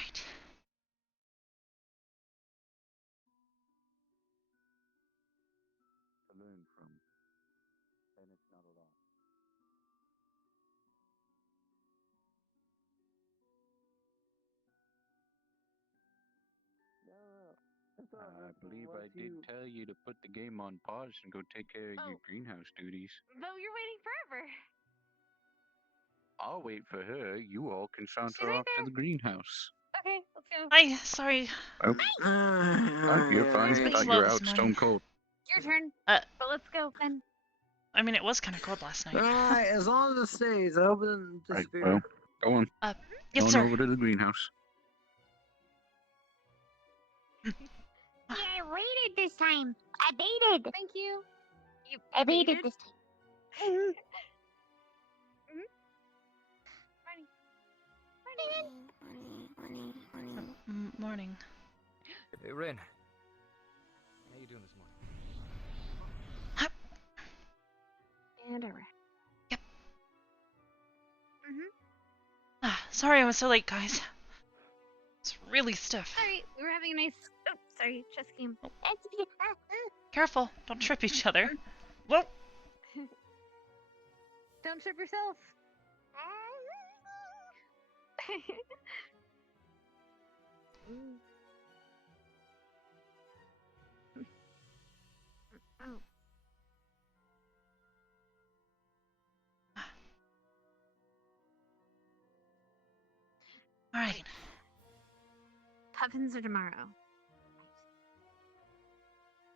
right. To learn from, and it's not a lot. I believe I did tell you to put the game on pause and go take care of your greenhouse duties. But you're waiting forever. I'll wait for her. You all can saunter She's right off to there. the greenhouse. Okay, let's go. Hi, sorry. Oh, you're fine. It's I been thought you slow were this out morning. stone cold. Your turn. But let's go then. I mean, it was kind of cold last night. Alright, as long as it stays, I hope it doesn't Right, disappear. well, go on. Yes, On sir. over to the greenhouse. Yeah, I waited this time. I baited. Thank you. I baited this time. Morning. Hey, Ren. How you doing this morning? And a rat. Yep. Sorry I was so late, guys. It's really stiff. Sorry, we were having a nice. Oh, sorry, chess game. Careful, don't trip each other. Whoa. Don't trip yourself. Oh. All right. Puffins are tomorrow.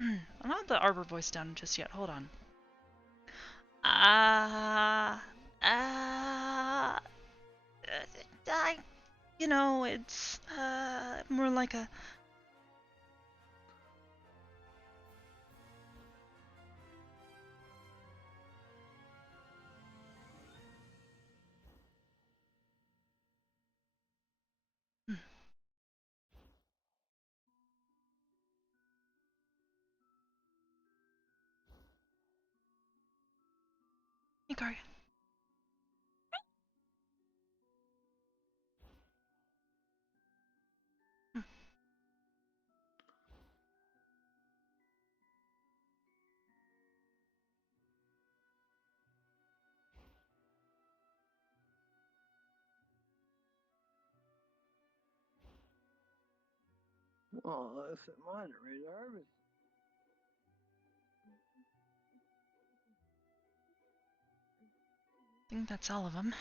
I'm not the Arbor voice down just yet. Hold on. You know, it's more like a. Hey, Kari. Oh, that's mine, harvest. I think that's all of them.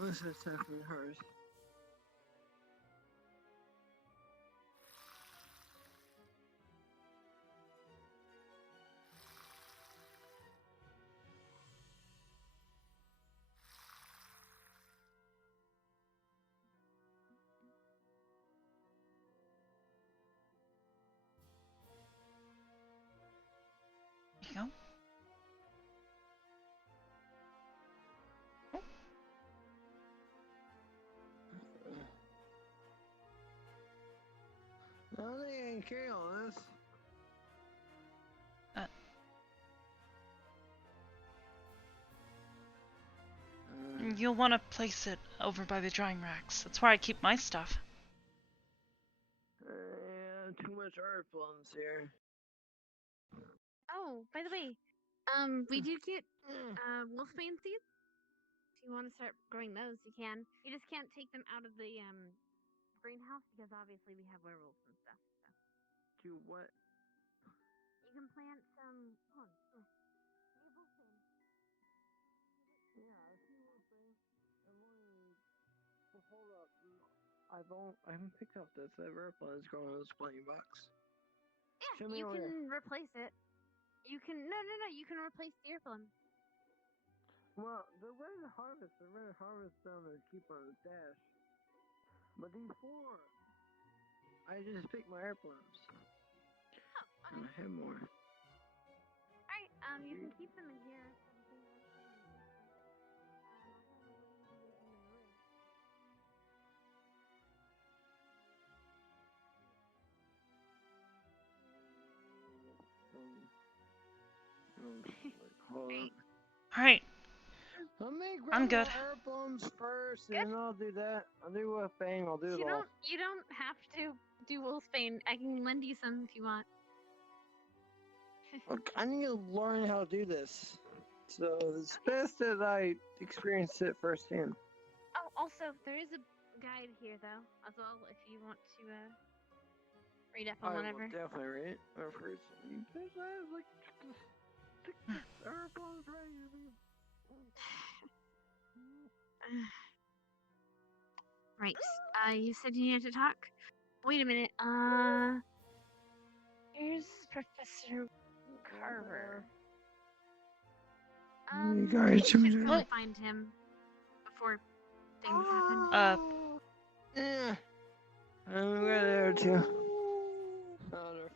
This is technically hers. There you go. No, they ain't carry all this. You'll want to place it over by the drying racks. That's where I keep my stuff. Too much art plums here. Oh, by the way, we do get wolfbane seeds. If you want to start growing those, you can. You just can't take them out of the greenhouse because obviously we have werewolves and stuff. So. Do what? You can plant some. Hold on. Yeah, I see wolfbane. Hold up. I haven't picked up this ever plants growing in this plenty box. Yeah, Show me you over can here. replace it. You can no. You can replace the earplugs. Well, they're ready to harvest. They're ready to harvest them and keep on the stash. But these four, I just picked my airplanes. Oh, And I have more. Alright, you can keep them in here. So the thing is, you can keep them. I'll have them leave them in the room. Hold on. Alright, Alright, Let me I'm grab good. my airplanes first, Good. and I'll do that. I'll do a thing. I'll do it all. you don't have to do Wolfsbane. I can lend you some if you want. Look, I need to learn how to do this. So it's best that I experience it firsthand. Oh, also, there is a guide here though, as well, if you want to read up on I will whatever. definitely read it. First, I have like six airplanes ready to be. Right. You said you needed to talk. Wait a minute. Here's Professor Carver. You We guys should should go What? find him before things happen. Yeah. I'm right there too.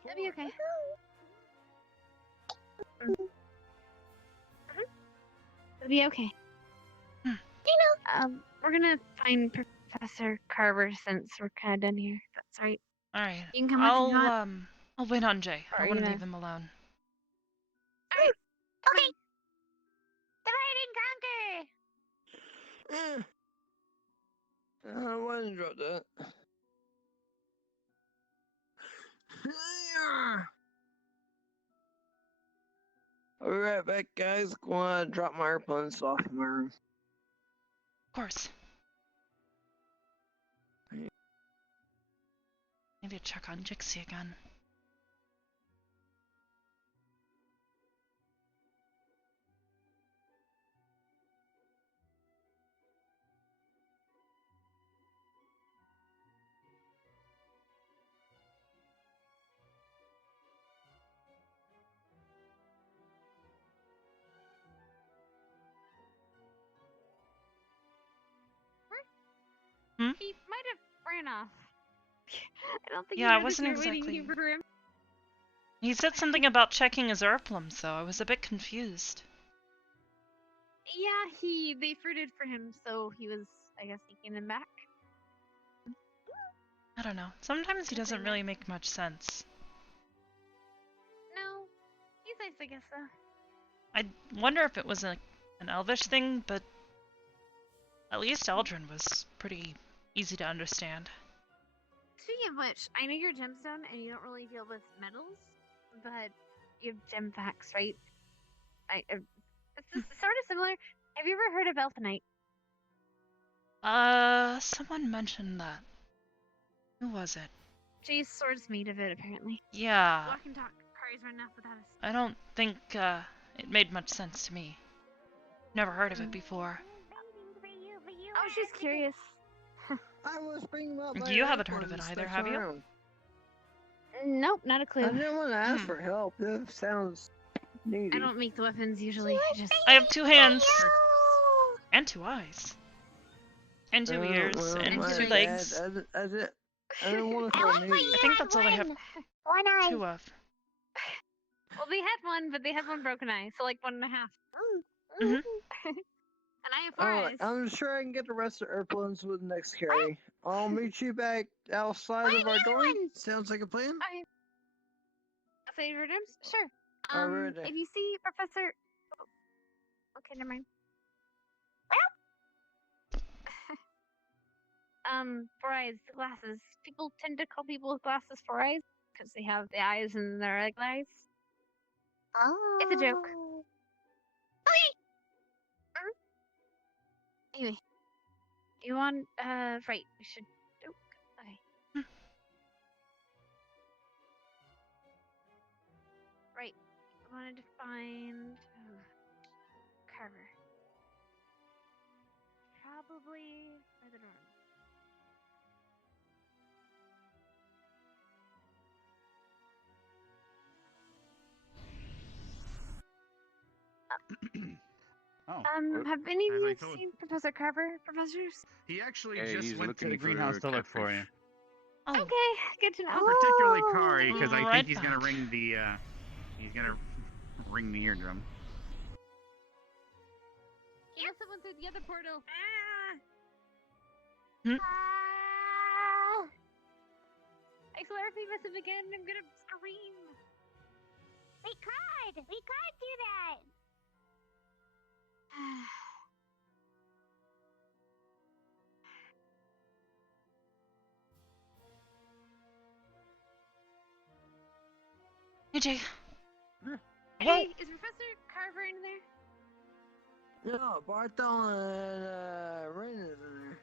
That'd be okay. It'll be okay. Hmm. We're gonna find Professor Carver since we're kind of done here. If that's right. Alright. You can come with if you want. I'll wait on Jay. Or I are you want to gonna- leave him alone. Alright. Okay. Divide and conquer. I wasn't drop that. I'll be right back, guys. Gonna drop my airplanes off in my room. Of course. Need to check on Jixie again. He might have ran off. I don't think Yeah, I he noticed wasn't you were waiting exactly- for him. He said something about checking his Erplums, though. I was a bit confused. Yeah, they fruited for him, so he was, I guess, taking them back. I don't know. Sometimes he Okay, doesn't well. really make much sense. No, he's nice, I guess, though. I wonder if it was an Elvish thing, but at least Eldrin was pretty easy to understand. Speaking of which, I know you're a gemstone and you don't really deal with metals, but you have gem facts, right? It's sort of similar. Have you ever heard of Elfinite? Someone mentioned that. Who was it? Jay's sword's made of it, apparently. Yeah, Walk and talk. Kari's running off without us. I don't think, it made much sense to me. Never heard of it before. Oh, she's curious. I was bringing up my You haven't heard of it airplanes either, that's have you? around. Nope, not a I clue. didn't want to ask for help. It sounds needy. I don't make the weapons usually. I just. I have 2 hands! And 2 eyes. And 2 ears. well, And my 2 bad. legs. I didn't want to feel needy. I think that's all I have One eye. 2 of. Well, they had one, but they had one broken eye, so like 1.5. Mhm. And I have 4 Alright, eyes. I'm sure I can get the rest of the airplanes with the next carry. I'll meet you back outside of our door. one. Sounds like a plan. Okay. Outside of your rooms? Sure. Alright. If you see Professor. Oh, okay, never mind. 4 eyes, the glasses. People tend to call people with glasses 4 eyes because they have the eyes in their egg eyes. Oh. It's a joke. Okay. Anyway, you want right? We should. Oh, okay. Right. I wanted to find Carver. Probably by the dorm. Oh. Have any of As I you told- seen Professor Carver, professors? He actually Yeah, just he's went to looking the for greenhouse to look for catfish. you. Oh, Okay, good to know. Not particularly Kari, because I Right think he's gonna back. ring the ring the eardrum. He also went through the other portal. Hmm? I swear if we miss him again, I'm gonna scream. We could do that. AJ. Hey, is Professor Carver in there? No, Barthol and Ren is in there.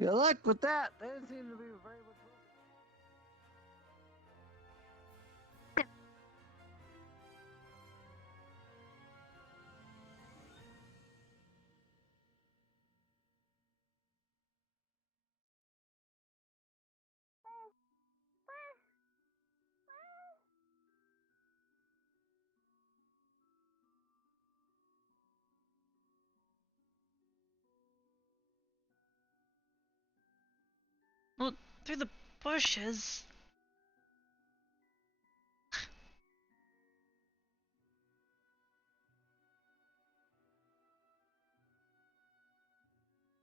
Good luck with that. They didn't seem to be very much. Well, through the bushes.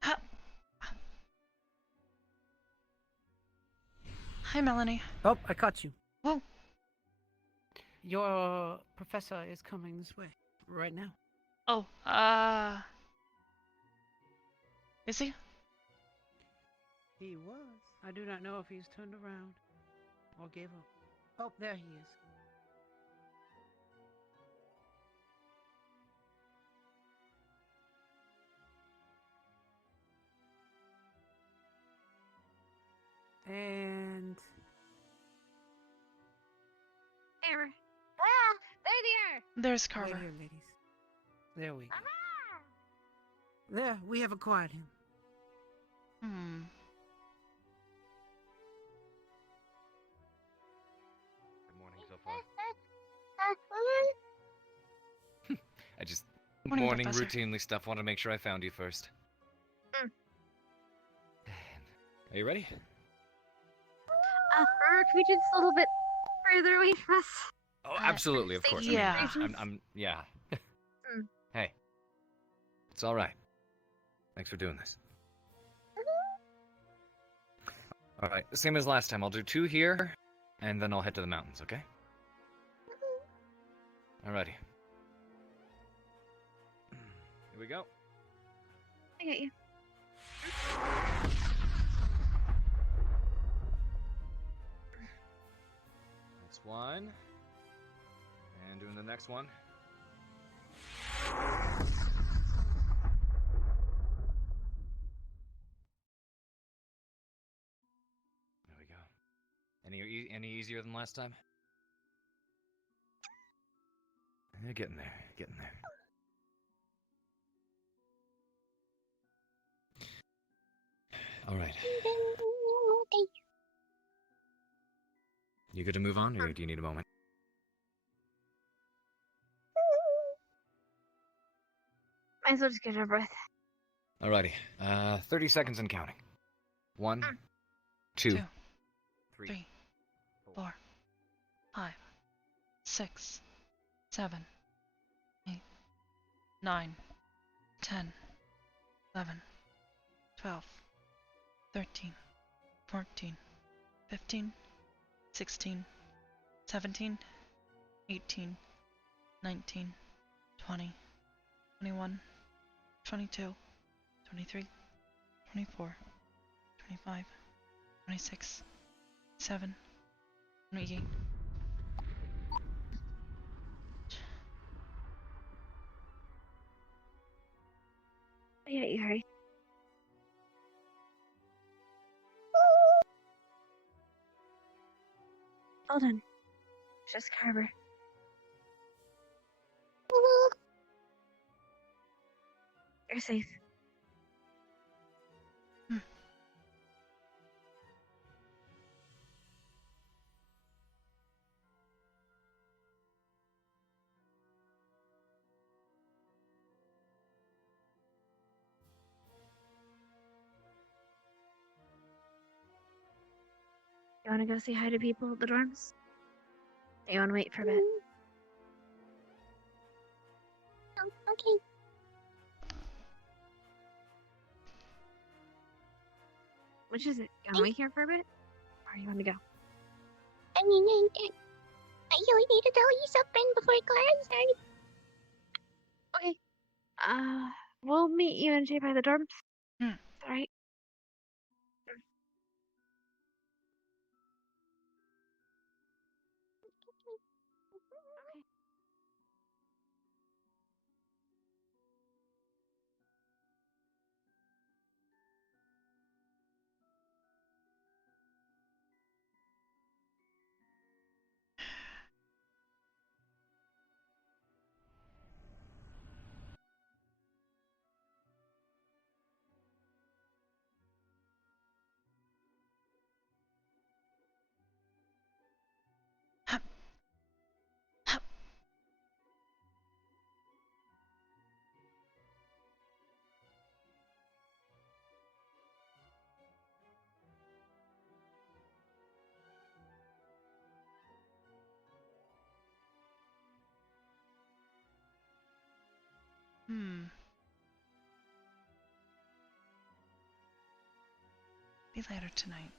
Ha- Hi, Melanie. Oh, I caught you. Whoa. Your professor is coming this way right now. Oh, is he? He was. I do not know if he's turned around or gave up. Oh, there he is. And There. There they are. There's right Carver. here, ladies. There we go. Ah! There, we have acquired him. Hmm. Good morning so far. I just Morning, morning Professor. routinely stuff. Want to make sure I found you first. Are you ready? Remember, can we do this a little bit further away from us? Oh, absolutely, of course. yeah. I mean, I'm yeah. Mm. Hey, it's all right. Thanks for doing this. All right, same as last time. I'll do 2 here, and then I'll head to the mountains. Okay? Alrighty. Here we go. I got you. That's one. And doing the next one. There we go. Any easier than last time? Yeah, getting there. Getting there. All right. You good to move on, or do you need a moment? Might as well just get our breath. Alrighty. 30 seconds and counting. 1, 2, 2, 3, 3, 4, 5, 6, 7, 8, 9, 10, 11, 12, 13, 14, 15, 16, 17, 18, 19, 20, 21, 22, 23, 24, 25, 26, 27, 28. I got you, Harry. Well done. Just Carver. You're safe. You want to go say hi to people at the dorms? Or you want to wait for a bit? Oh, okay. Which is it? You want to wait here for a bit? Or you want to go? I mean, I really need to tell you something before class starts. Okay. We'll meet you and Jay by the dorms. Hmm. Alright? Okay. Be later tonight.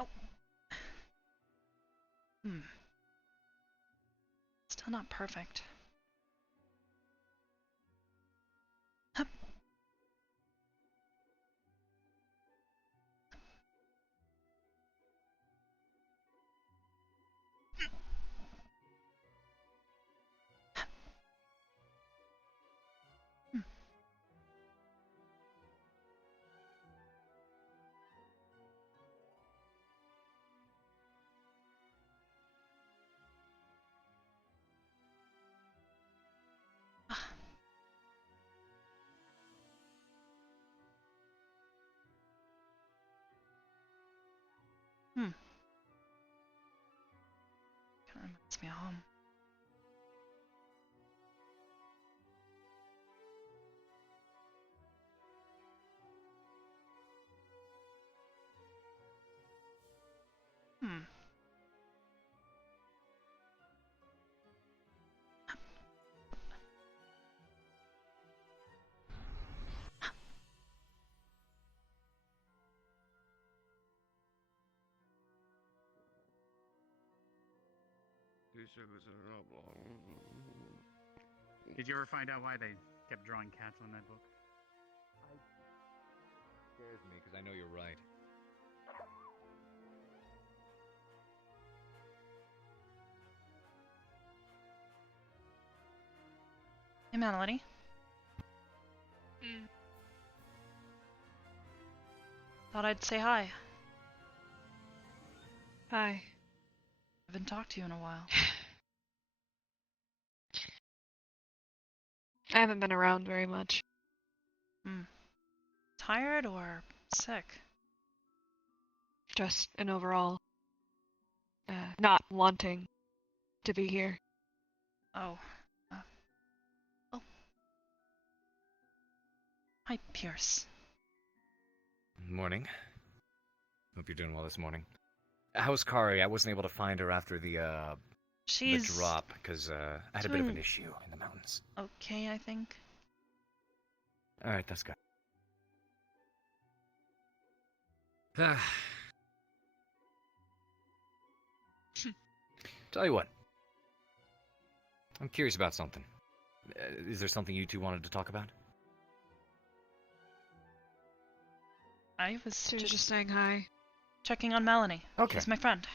Oh. Still not perfect. Kind of reminds me of home. Did you ever find out why they kept drawing cats on that book? Scares me because I know you're right. Hey, Melody. Thought I'd say hi. Hi. Haven't talked to you in a while. I haven't been around very much. Tired or sick? Just an overall not wanting to be here. Oh. Oh. Hi, Pierce. Morning. Hope you're doing well this morning. How's Kari? I wasn't able to find her after the She's drop because I had a bit of an doing issue in the mountains. okay, I think. All right, that's good. Tell you what. I'm curious about something. Is there something you two wanted to talk about? I was Just saying hi. checking on Melanie. Okay. She's my friend.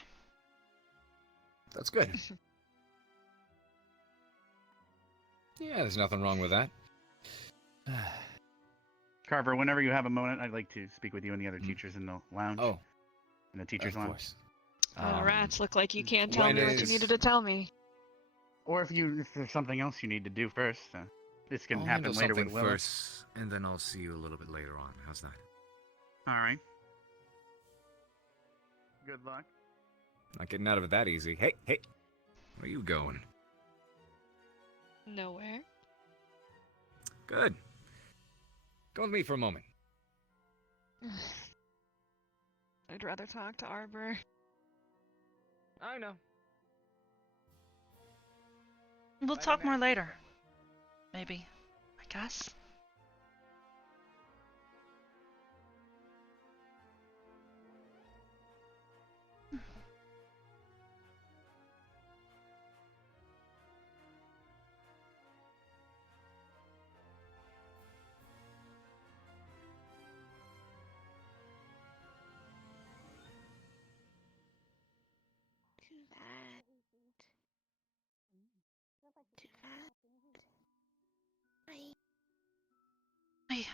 That's good. Yeah, there's nothing wrong with that. Carver, whenever you have a moment, I'd like to speak with you and the other teachers in the lounge. Oh, In the teachers' of lounge. course. Oh, rats, look like you can't tell when me what you is- needed to tell me. Or if there's something else you need to do first, this can I'll happen handle later something with Willis. first, and then I'll see you a little bit later on. How's that? All right. Good luck. Not getting out of it that easy. Hey, where are you going? Nowhere. Good. Go with me for a moment. I'd rather talk to Arbor. I know. We'll Bye, talk Matt. more later. Maybe. I guess. Too bad. Too bad. Hi. Hey,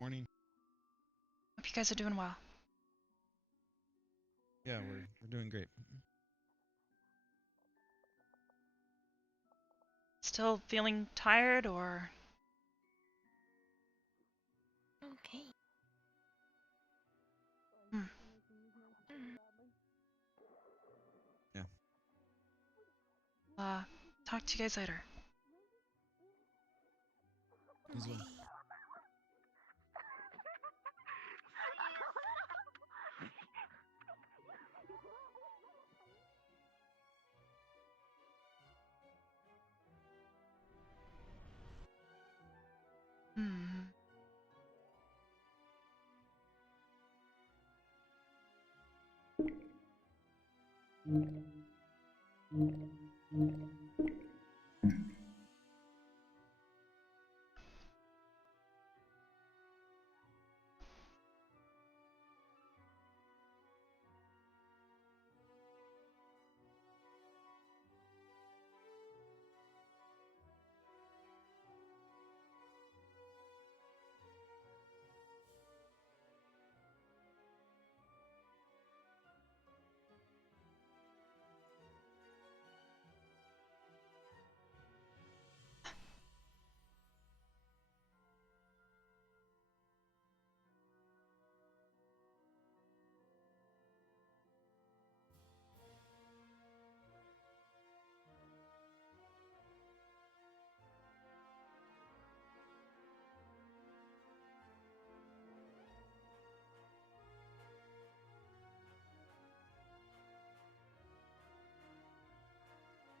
Morning. hope you guys are doing well. Yeah, we're doing great. Still feeling tired or... Okay. Hmm. Yeah. Talk to you guys later. As well. Hmm.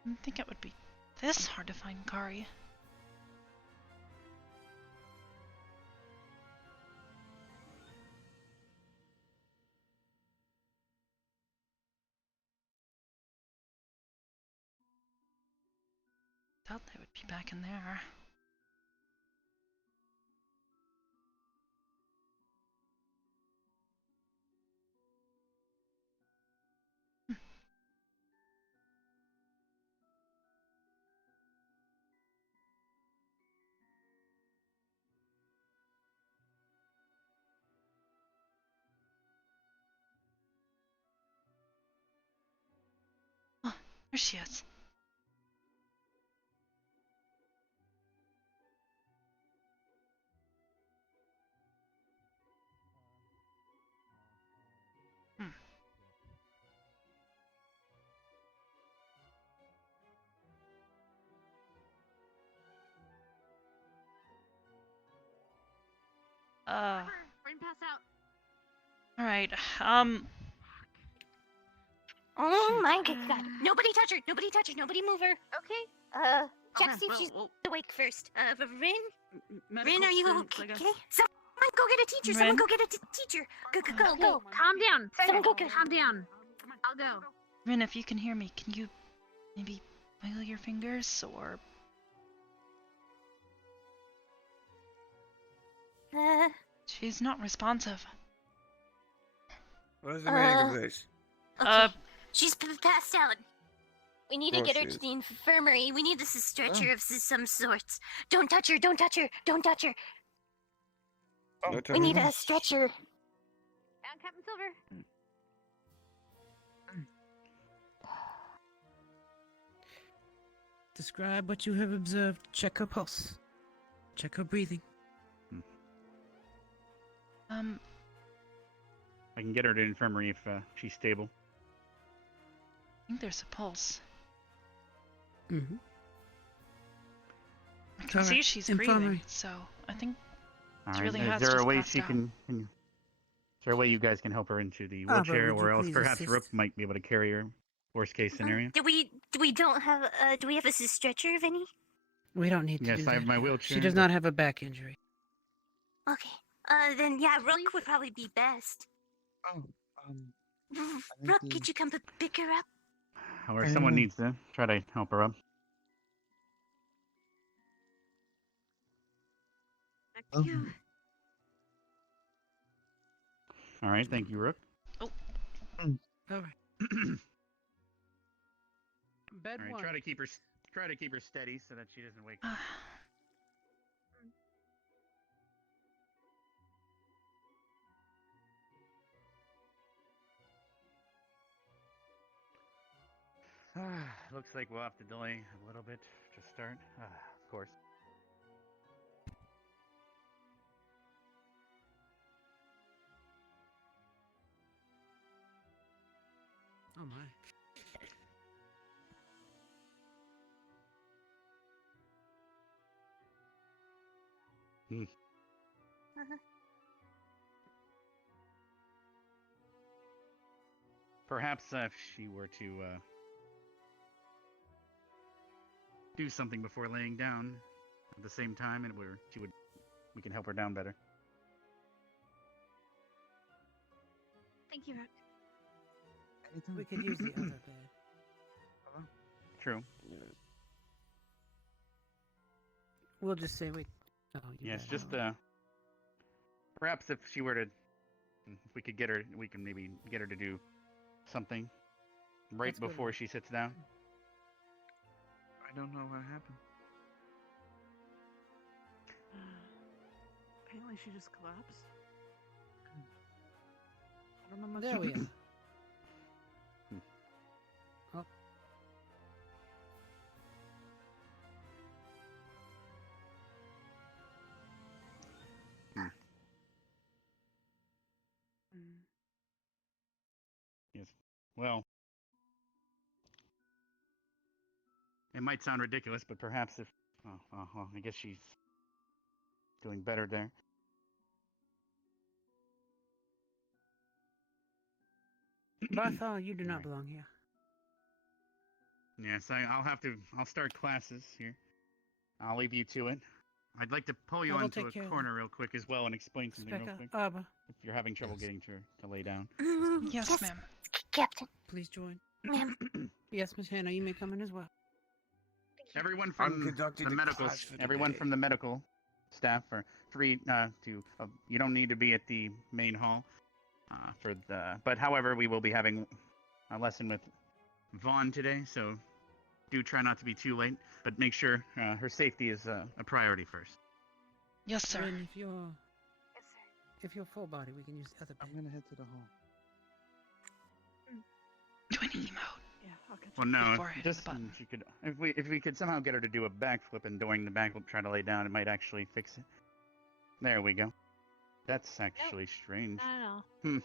Didn't think it would be this hard to find Kari. Thought they would be back in there. Oh, there she is. Brain pass out. Alright, Oh my god. Nobody touch her. Nobody touch her. Nobody move her. Okay. Check see if she's awake first. Rin? Rin, are you okay? Someone go get a teacher. Someone Rin? go get a teacher. Go. Calm down. Someone go get Calm down. I'll go. Rin, if you can hear me, can you maybe wiggle your fingers, or... She's not responsive. What is the meaning of this? Okay. She's passed out. We need to Of get her course to she the infirmary. We need this a stretcher of some sorts. Don't touch her. Don't touch her. Don't touch her. No We need touching. a stretcher. Found Captain Silver. Describe what you have observed. Check her pulse. Check her breathing. I can get her to infirmary if she's stable. I think there's a pulse. Mm-hmm. I can see she's breathing, so I think All she right. really Is has there a just way passed she out. is there a way you guys can help her into the Arbor, wheelchair, would or you else please perhaps assist? Rook might be able to carry her? Worst case scenario. Do we have a stretcher of any? We don't need to Yes, do I that. have my wheelchair. She does but- not have a back injury. Okay. Then yeah, Rook would probably be best. Oh, think Rook, the- could you come pick her up? Or someone Oh. needs to try to help her up. Oh. You. All right, thank you, Rook. All right. Bed All right, one. try to keep her steady so that she doesn't wake up. Looks like we'll have to delay a little bit to start. Of course. Oh my. Perhaps if she were to do something before laying down at the same time, and we can help her down better. Thank you, Rook. We could use the other bed. True. We'll just say we. Oh, you Yes, bet. just perhaps if she were to, if we could get her, we can maybe get her to do something right That's good. before she sits down. I don't know what happened. Apparently she just collapsed. I don't know much There we about are. Oh. Yes. Well, it might sound ridiculous, but perhaps if, well, I guess she's doing better there. Barthol, you do not Alright. belong here. Yes, I'll start classes here. I'll leave you to it. I'd like to pull you I will onto take a care of corner real quick as well and explain something real Specca, quick. Arbor, If you're having trouble getting to her to lay down. Yes, ma'am. Captain. please join. Ma'am. Yes, Miss Hannah, you may come in as well. Everyone I'm from conducting the the medical, class for everyone today. from the medical staff are free to. You don't need to be at the main hall for the. But however, we will be having a lesson with Vaughn today, so do try not to be too late. But make sure her safety is a priority first. Yes, sir. Rin, if you're Yes, sir. if you're full body, we can use the other bed. I'm gonna head to the hall. Do an emote. Yeah, I'll catch Well, up. no, Before I hit the just button. if you could, if we could somehow get her to do a backflip and during the backflip try to lay down, it might actually fix it. There we go. That's actually strange. No.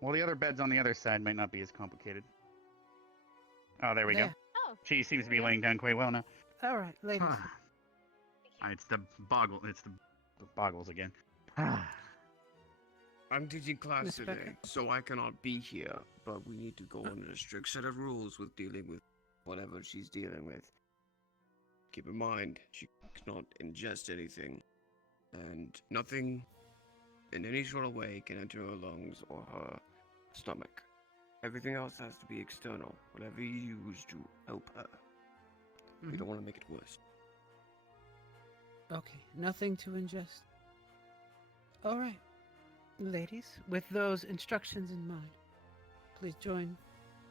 Well, the other beds on the other side might not be as complicated. Oh, there we go. There. Oh. She seems to be laying down quite well now. All right, ladies. It's the boggle. It's the boggles again. I'm teaching class Miss today, Becker? so I cannot be here, but we need to go under a strict set of rules with dealing with whatever she's dealing with. Keep in mind, she cannot ingest anything, and nothing in any sort of way can enter her lungs or her stomach. Everything else has to be external, whatever you use to help her. We don't want to make it worse. Okay, nothing to ingest. All right, ladies, with those instructions in mind, please join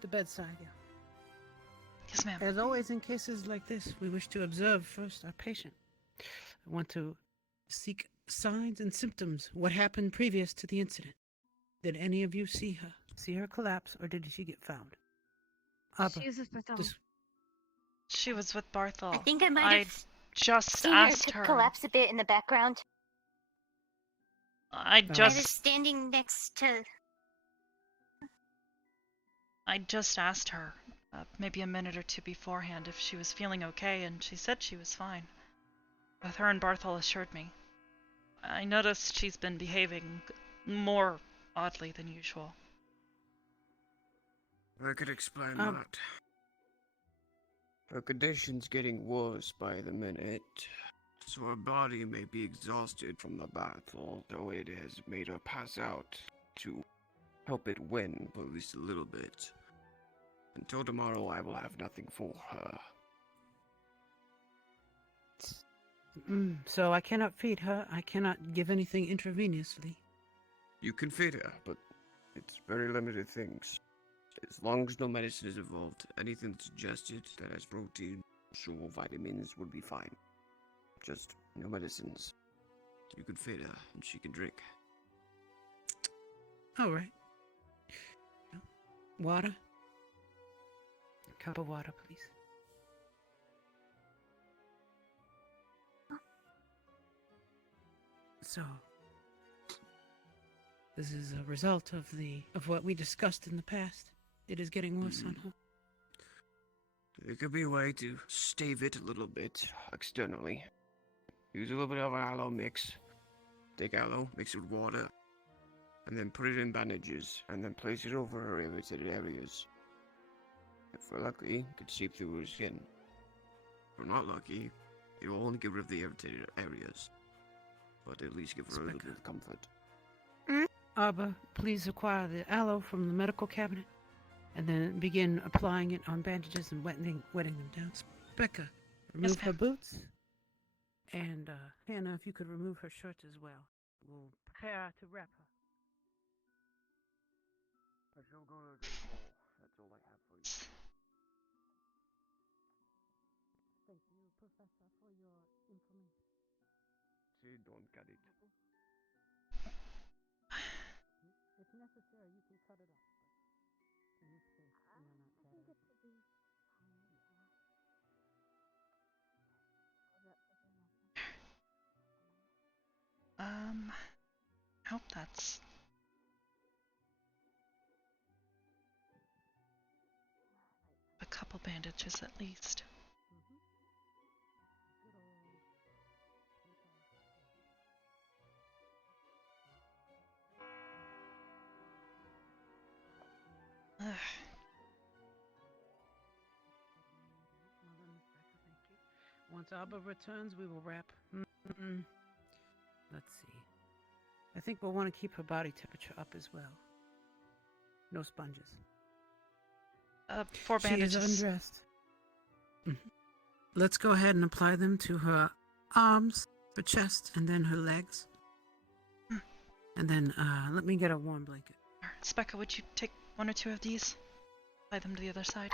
the bedside. Yeah. Yes, ma'am. As always, in cases like this, we wish to observe first our patient. I want to seek signs and symptoms. What happened previous to the incident? Did any of you see her collapse, or did she get found? Arbor, She was with Barthol. just- She was with Barthol. I think I might have just seen asked her her. collapse a bit in the background. I I was just standing next to. I just asked her, maybe a minute or two beforehand, if she was feeling okay, and she said she was fine. Both her and Barthol assured me. I noticed she's been behaving more oddly than usual. I could explain Um, that. Her condition's getting worse by the minute, so her body may be exhausted from the battle, though it has made her pass out to help it win for at least a little bit. Until tomorrow, I will have nothing for her. So I cannot feed her. I cannot give anything intravenously. You can feed her, but it's very limited things. As long as no medicine is involved, anything that's ingested that has protein, or vitamins would be fine. Just no medicines. You can feed her, and she can drink. All right. Water. A cup of water, please. So, this is a result of what we discussed in the past. It is getting worse on her. There could be a way to stave it a little bit externally. Use a little bit of aloe mix. Take aloe, mix it with water, and then put it in bandages, and then place it over her irritated areas. If we're lucky, it could seep through her skin. If we're not lucky, it will only get rid of the irritated areas. But at least give her a little bit of comfort. Arbor, please acquire the aloe from the medical cabinet, and then begin applying it on bandages and wetting them down. Becca, remove her boots. And Hannah, if you could remove her shirt as well. We'll prepare to wrap her. That's all I have for you. Thank you, Professor, for your information. See, don't cut it. If necessary, you can cut it off. But in this case, we are not cutting it. Hope that's a couple bandages at least. Ugh. Once Arbor returns, we will wrap. Let's see. I think we'll want to keep her body temperature up as well. No sponges. 4 bandages. She is undressed. Let's go ahead and apply them to her arms, her chest, and then her legs. And then let me get a warm blanket. Specca, would you take 1 or 2 of these? Apply them to the other side.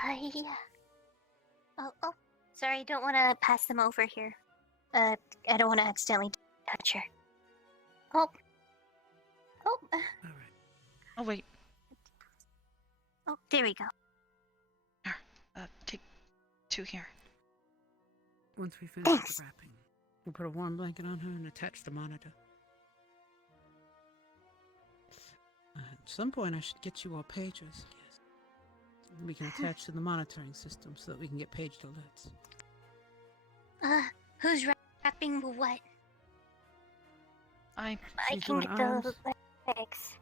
Oh, sorry, don't want to pass them over here. I don't want to accidentally touch her. Oh, wait. Oh, there we go. Here, take 2 here. Once we finish with the wrapping, we'll put a warm blanket on her and attach the monitor. At some point, I should get you all pagers. Yes. We can attach to the monitoring system so that we can get paged alerts. Who's Tapping the what? I She's can doing get the arms. legs.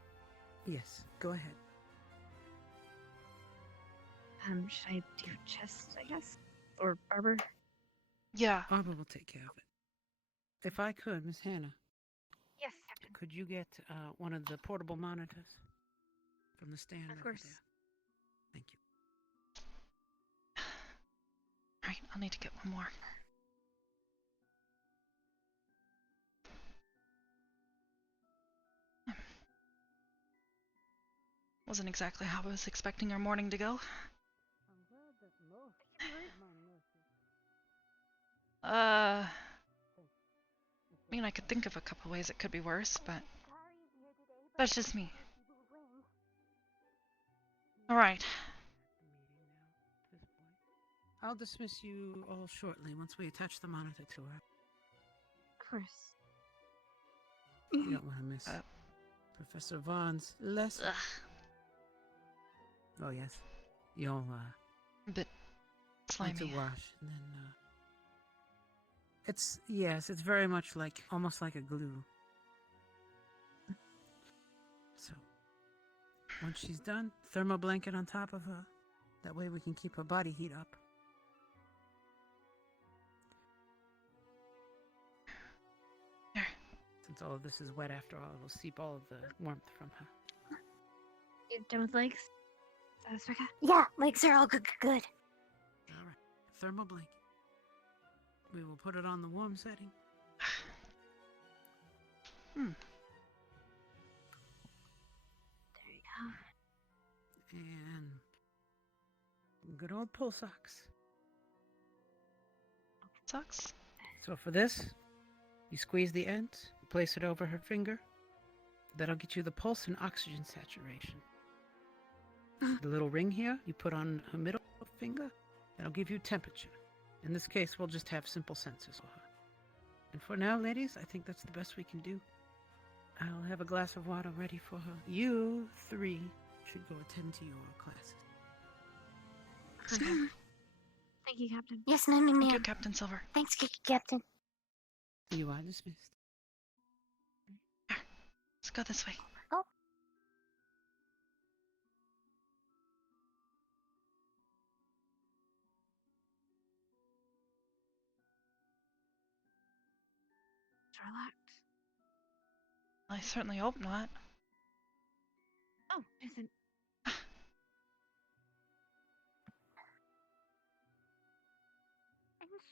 Yes, go ahead. Should I do chest, I guess? Or Arbor? Yeah. Arbor will take care of it. If I could, Miss Hannah, Yes, Captain. could you get one of the portable monitors from the stand Of over course. there? Thank you. Right, I'll need to get one more. Wasn't exactly how I was expecting our morning to go. I'm glad that I mean, I could think of a couple ways it could be worse, but that's just me. Alright. I'll dismiss you all shortly once we attach the monitor to her. Of course. You don't want to miss Professor Vaughn's lesson. Ugh. Oh, yes. You'll, A bit want to slimy. wash, and then, yes, it's very much like, almost like a glue. So, once she's done, thermal blanket on top of her. That way we can keep her body heat up. There. Since all of this is wet after all, it'll seep all of the warmth from her. You done with legs? Becca? Yeah, legs are all good. All right. Thermal blanket. We will put it on the warm setting. There you go. And good old pull socks. Socks? So for this, you squeeze the ends, place it over her finger. That'll get you the pulse and oxygen saturation. The little ring here, you put on her middle finger. That'll give you temperature. In this case, we'll just have simple sensors for her. And for now, ladies, I think that's the best we can do. I'll have a glass of water ready for her. You three should go attend to your classes. Thank you, Captain. Yes, ma'am. Thank you, Captain Silver. Thanks, Captain. You are dismissed. Let's go this way. Oh. Relax. I certainly hope not. Oh, isn't. I'm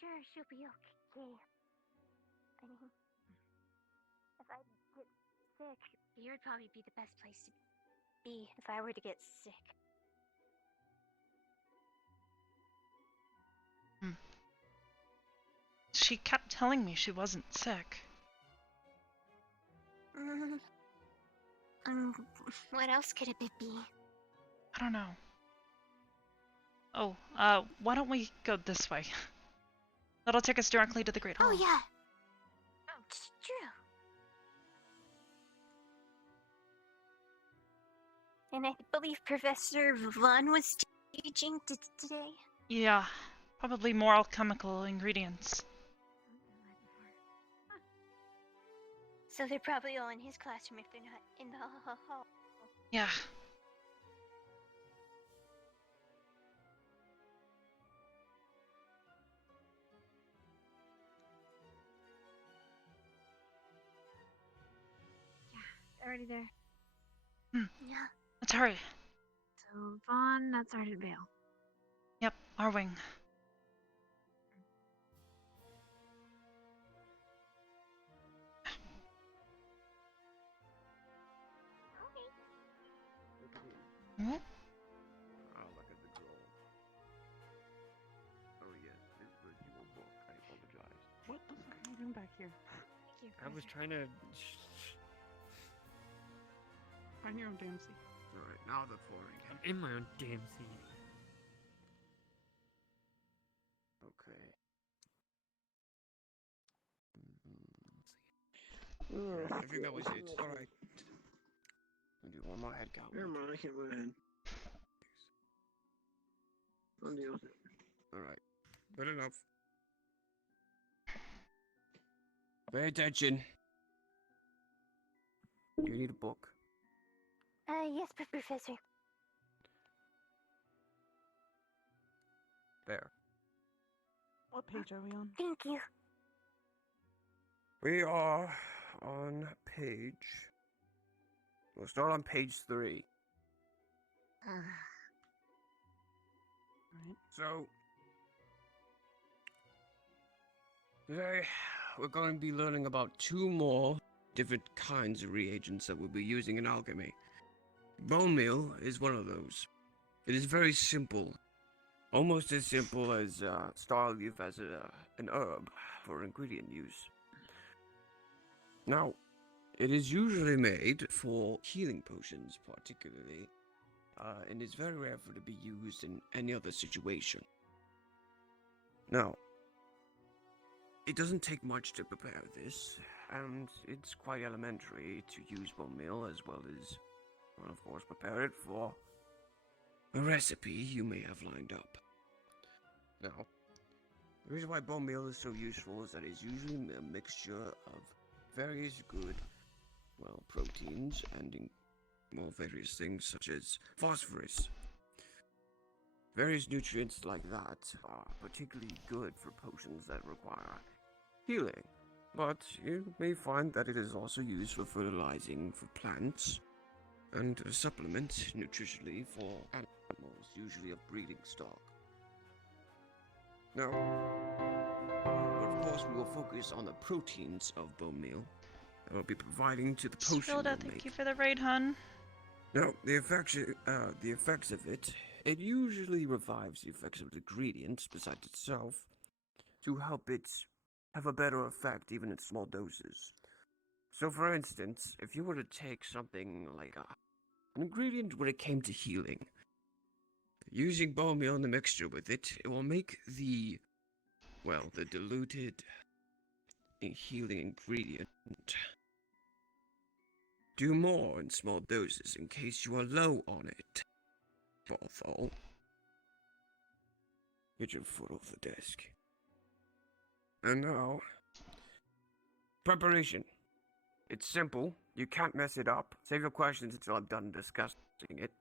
sure she'll be okay. I mean, if I get sick, here would probably be the best place to be if I were to get sick. She kept telling me she wasn't sick. What else could it be? I don't know. Oh, why don't we go this way? That'll take us directly to the Great Hall. Oh, yeah. Oh, it's true. And I believe Professor Vaughn was teaching today. Yeah, probably more alchemical ingredients. So they're probably all in his classroom if they're not in the hall. Yeah. Already there. Yeah. Let's hurry. So, Vaughn, that's Sergeant Vale. Yep, our wing. Hmm? Oh, look at the glow. Oh yes, this was your book. I apologize. What the fuck are you doing back here? Thank you. I was trying to. Find your own damn seat. Alright, now the pouring. I'm in my own damn seat. Okay. I think that was it. Alright. We do one more head count. Never mind, I can't move ahead. I'll deal with it. Alright. Good enough. Pay attention. You need a book. Yes, Professor. There. What page are we on? Thank you. We are on page. We'll start on page 3. Alright. So, today we're going to be learning about 2 more different kinds of reagents that we'll be using in alchemy. Bone meal is one of those. It is very simple, almost as simple as style leaf as an herb for ingredient use. Now, it is usually made for healing potions, particularly, and is very rare for it to be used in any other situation. Now, it doesn't take much to prepare this, and it's quite elementary to use bone meal as well as, well, of course, prepare it for a recipe you may have lined up. Now, the reason why bone meal is so useful is that it's usually a mixture of various good, well, proteins and various things such as phosphorus. Various nutrients like that are particularly good for potions that require healing, but you may find that it is also used for fertilizing for plants and a supplement nutritionally for animals, usually of breeding stock. Now, but of course we will focus on the proteins of bone meal that we'll be providing to the potion we'll thank make. you for the raid, hun. Now, the effects of it usually revives the effects of the ingredients besides itself to help it have a better effect even in small doses. So for instance, if you were to take something like an ingredient when it came to healing, using bone meal in the mixture with it, it will make the diluted healing ingredient do more in small doses in case you are low on it. Barthol, get your foot off the desk. And now, preparation. It's simple. You can't mess it up. Save your questions until I'm done discussing it.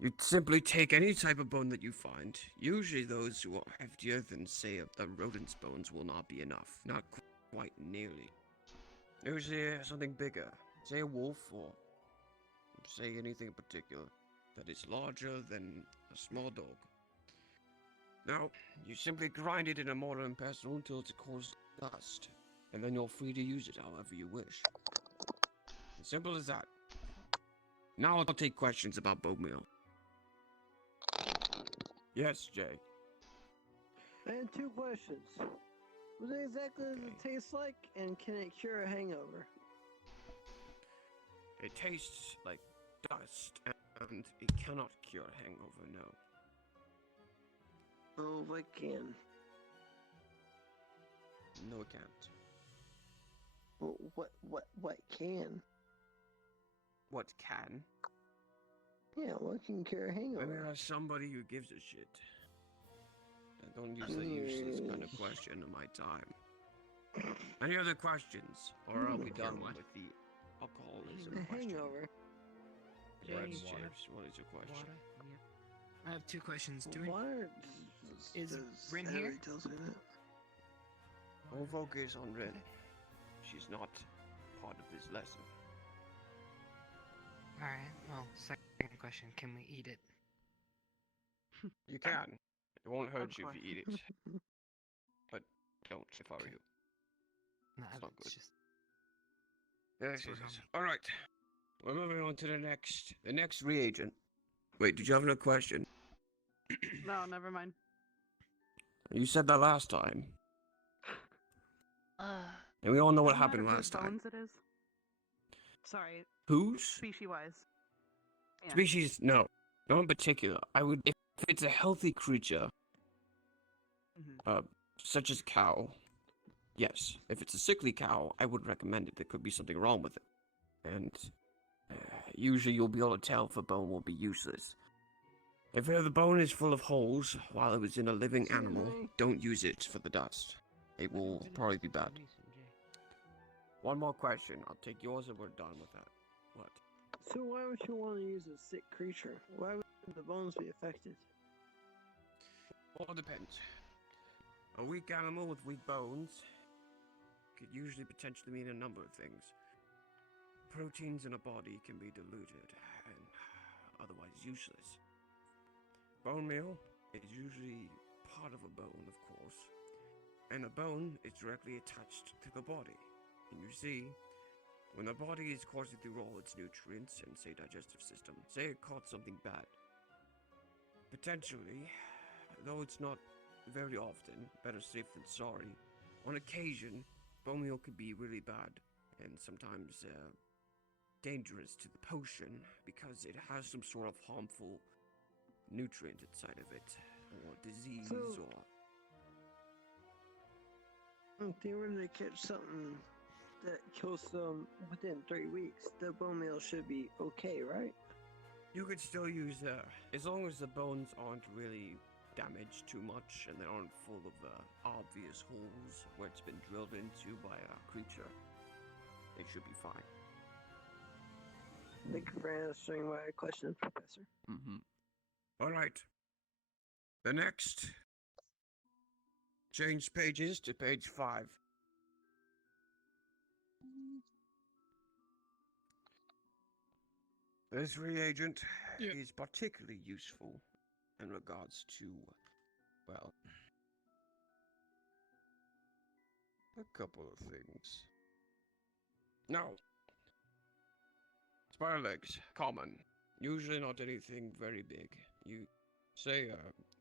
You simply take any type of bone that you find. Usually those who are heftier than, say, a rodent's bones will not be enough. Not quite nearly. Usually something bigger. Say a wolf or say anything in particular that is larger than a small dog. Now, you simply grind it in a mortar and pestle until it's caused dust, and then you're free to use it however you wish. As simple as that. Now I'll take questions about bone meal. Yes, Jay. I had 2 questions. What exactly does it taste like, and can it cure a hangover? It tastes like dust, and it cannot cure a hangover, no. Oh, what can? No, it can't. Well, what can? What can? Yeah, what can cure a hangover? When there is somebody who gives a shit. I don't use that useless kind of question in my time. Any other questions? Or I'll be done with the alcoholism A question. hangover. Yes, Water. Chips, what is your question? Water. Yeah. I have 2 questions. Water. Is does Rin Harry here? tells me that. Don't focus on Red. She's not part of this lesson. Alright, well, second question. Can we eat it? You can. It won't hurt you if you eat it. But don't if I were you. No, It's not good. just... Yes, we're yes, yes. hungry. Alright. We're moving on to the next reagent. Wait, did you have another question? No, never mind. You said that last time. Uh, And we all know what Doesn't happened matter last whose time. bones it is. Sorry, Whose? species-wise. Yeah. Species? No. Not in particular. I would, if it's a healthy creature, Mhm. such as cow, yes. If it's a sickly cow, I would recommend it. There could be something wrong with it. And usually you'll be able to tell if a bone will be useless. If the bone is full of holes while it was in a living animal, don't use it for the dust. it will probably be bad. One more question. I'll take yours and we're done with that. What? So why would you want to use a sick creature? Why would the bones be affected? Well, it depends. A weak animal with weak bones could usually potentially mean a number of things. Proteins in a body can be diluted and otherwise useless. Bone meal is usually part of a bone, of course, and a bone is directly attached to the body. And you see, when the body is coursing through all its nutrients and, say, digestive system, say it caught something bad, potentially, though it's not very often, better safe than sorry, on occasion, bone meal could be really bad and sometimes dangerous to the potion because it has some sort of harmful nutrient inside of it, or disease, or... If they were to catch something that kills them within 3 weeks, the bone meal should be okay, right? You could still use, as long as the bones aren't really damaged too much and they aren't full of obvious holes where it's been drilled into by a creature, they should be fine. Thank you for answering my question, Professor. Alright. The next. Change pages to page 5. This reagent is particularly useful in regards to, well, a couple of things. Now, spider legs, common. Usually not anything very big. You say,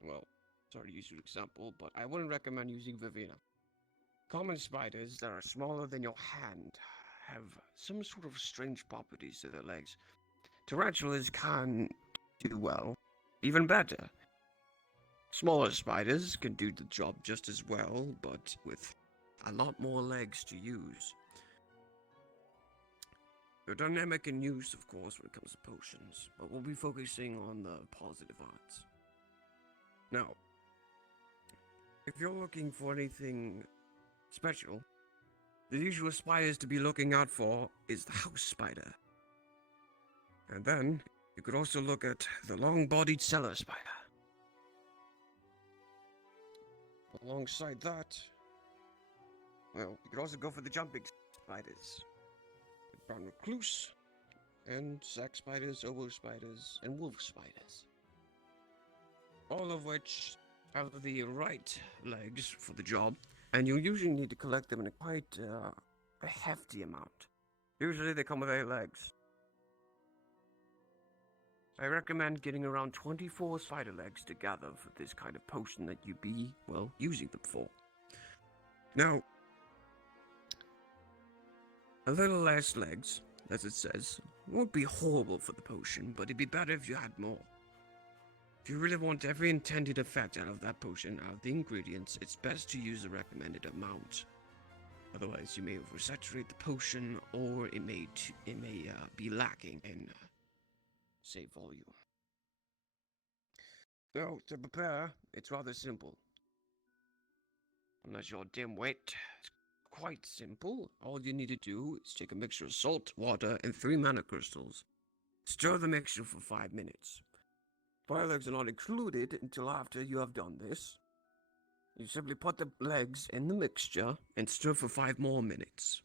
well, sorry to use your example, but I wouldn't recommend using Vivina. Common spiders that are smaller than your hand have some sort of strange properties to their legs. Tarantulas can do well, even better. Smaller spiders can do the job just as well, but with a lot more legs to use. They're dynamic in use, of course, when it comes to potions, but we'll be focusing on the positive arts. Now, if you're looking for anything special, the usual spiders to be looking out for is the house spider. And then, you could also look at the long-bodied cellar spider. Alongside that, well, you could also go for the jumping spiders. The brown recluse, and sac spiders, oval spiders, and wolf spiders. All of which have the right legs for the job, and you'll usually need to collect them in quite a hefty amount. Usually they come with 8 legs. I recommend getting around 24 spider legs to gather for this kind of potion that you'd be, well, using them for. Now, a little less legs, as it says, won't be horrible for the potion, but it'd be better if you had more. If you really want every intended effect out of that potion, out of the ingredients, it's best to use the recommended amount. Otherwise, you may oversaturate the potion, or it may be lacking in, say, volume. So, to prepare, it's rather simple. Unless you're a dimwit, it's quite simple. All you need to do is take a mixture of salt, water, and 3 mana crystals. Stir the mixture for 5 minutes. Spider legs are not included until after you have done this. You simply put the legs in the mixture and stir for 5 more minutes.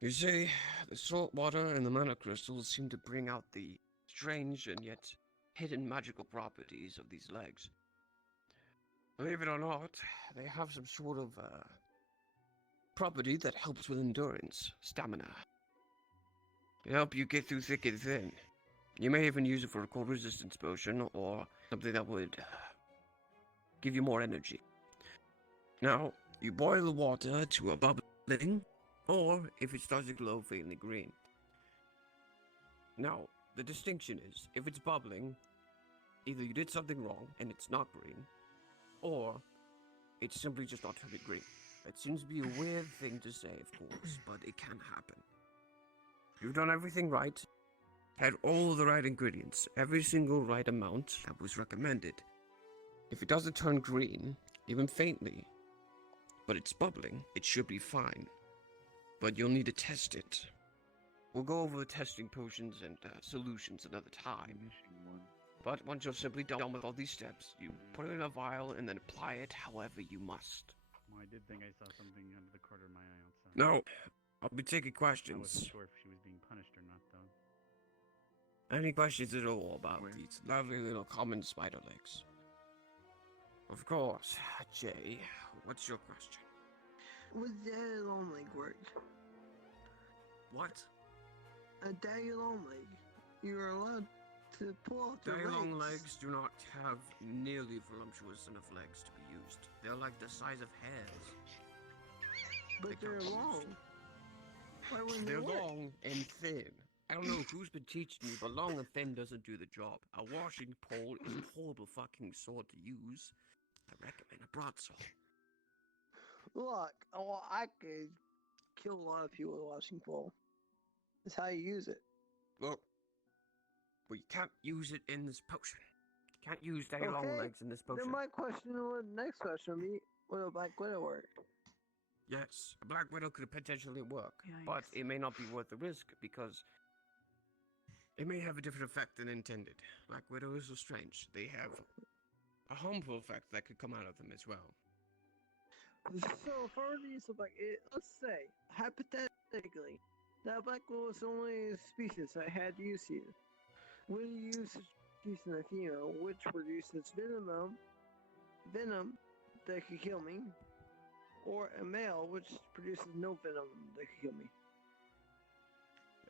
You see, the salt water and the mana crystals seem to bring out the strange and yet hidden magical properties of these legs. Believe it or not, they have some sort of property that helps with endurance, stamina. They help you get through thick and thin. You may even use it for a cold resistance potion or something that would give you more energy. Now, you boil the water to a bubbling, or if it starts to glow faintly green. Now, the distinction is, if it's bubbling, either you did something wrong and it's not green, or it's simply just not turning green. It seems to be a weird thing to say, of course, but it can happen. You've done everything right, had all the right ingredients, every single right amount that was recommended. If it doesn't turn green, even faintly, but it's bubbling. It should be fine. But you'll need to test it. We'll go over testing potions and solutions another time. But once you're simply done with all these steps, you put it in a vial and then apply it however you must. Well, I did think I saw something under the corner of my eye outside. No, I'll be taking I questions. wasn't sure if she was being punished or not, though. Any questions at all about these lovely little common spider legs? Of course. Jay, what's your question? Would daddy long leg work? What? A daddy long leg. You're allowed to pull off their Daddy long legs. legs do not have nearly voluptuous enough legs to be used. They're like the size of hairs. But They they're can't be long. used. Why wouldn't They're they work? long and thin. I don't know who's been teaching you, but long and thin doesn't do the job. A washing pole is a horrible fucking sword to use. I recommend a broadsword. Look, well, I could kill a lot of people with a washing pole. That's how you use it. Look, but you can't use it in this potion. You can't use daddy long legs in this potion. Then my question, next question would be, will a Black Widow work? Yes, a Black Widow could potentially work, but it may not be worth the risk because it may have a different effect than intended. Black Widows are strange. They have a harmful effect that could come out of them as well. So, if I were to use a black, let's say, hypothetically, that Black Widow was the only species that had usage. Would you use using a female, which produces venom that could kill me, or a male, which produces no venom that could kill me?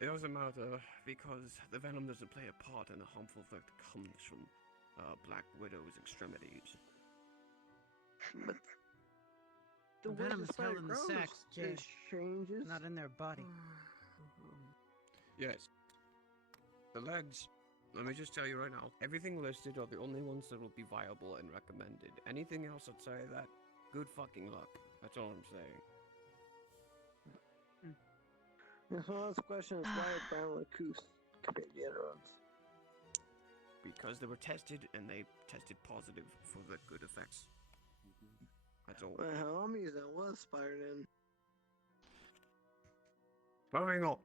It doesn't matter because the venom doesn't play a part in the harmful effect that comes from Black Widow's extremities. But the way venom the is spider held in the grows, sacks, Jay. it changes. Not in their body. Yes. The legs, let me just tell you right now, everything listed are the only ones that will be viable and recommended. Anything else outside of that, good fucking luck. That's all I'm saying. And so last question is why are brown laccoose compared to the other ones? Because they were tested and they tested positive for the good effects. That's all. Well, I'm using that was spider then. Moving on.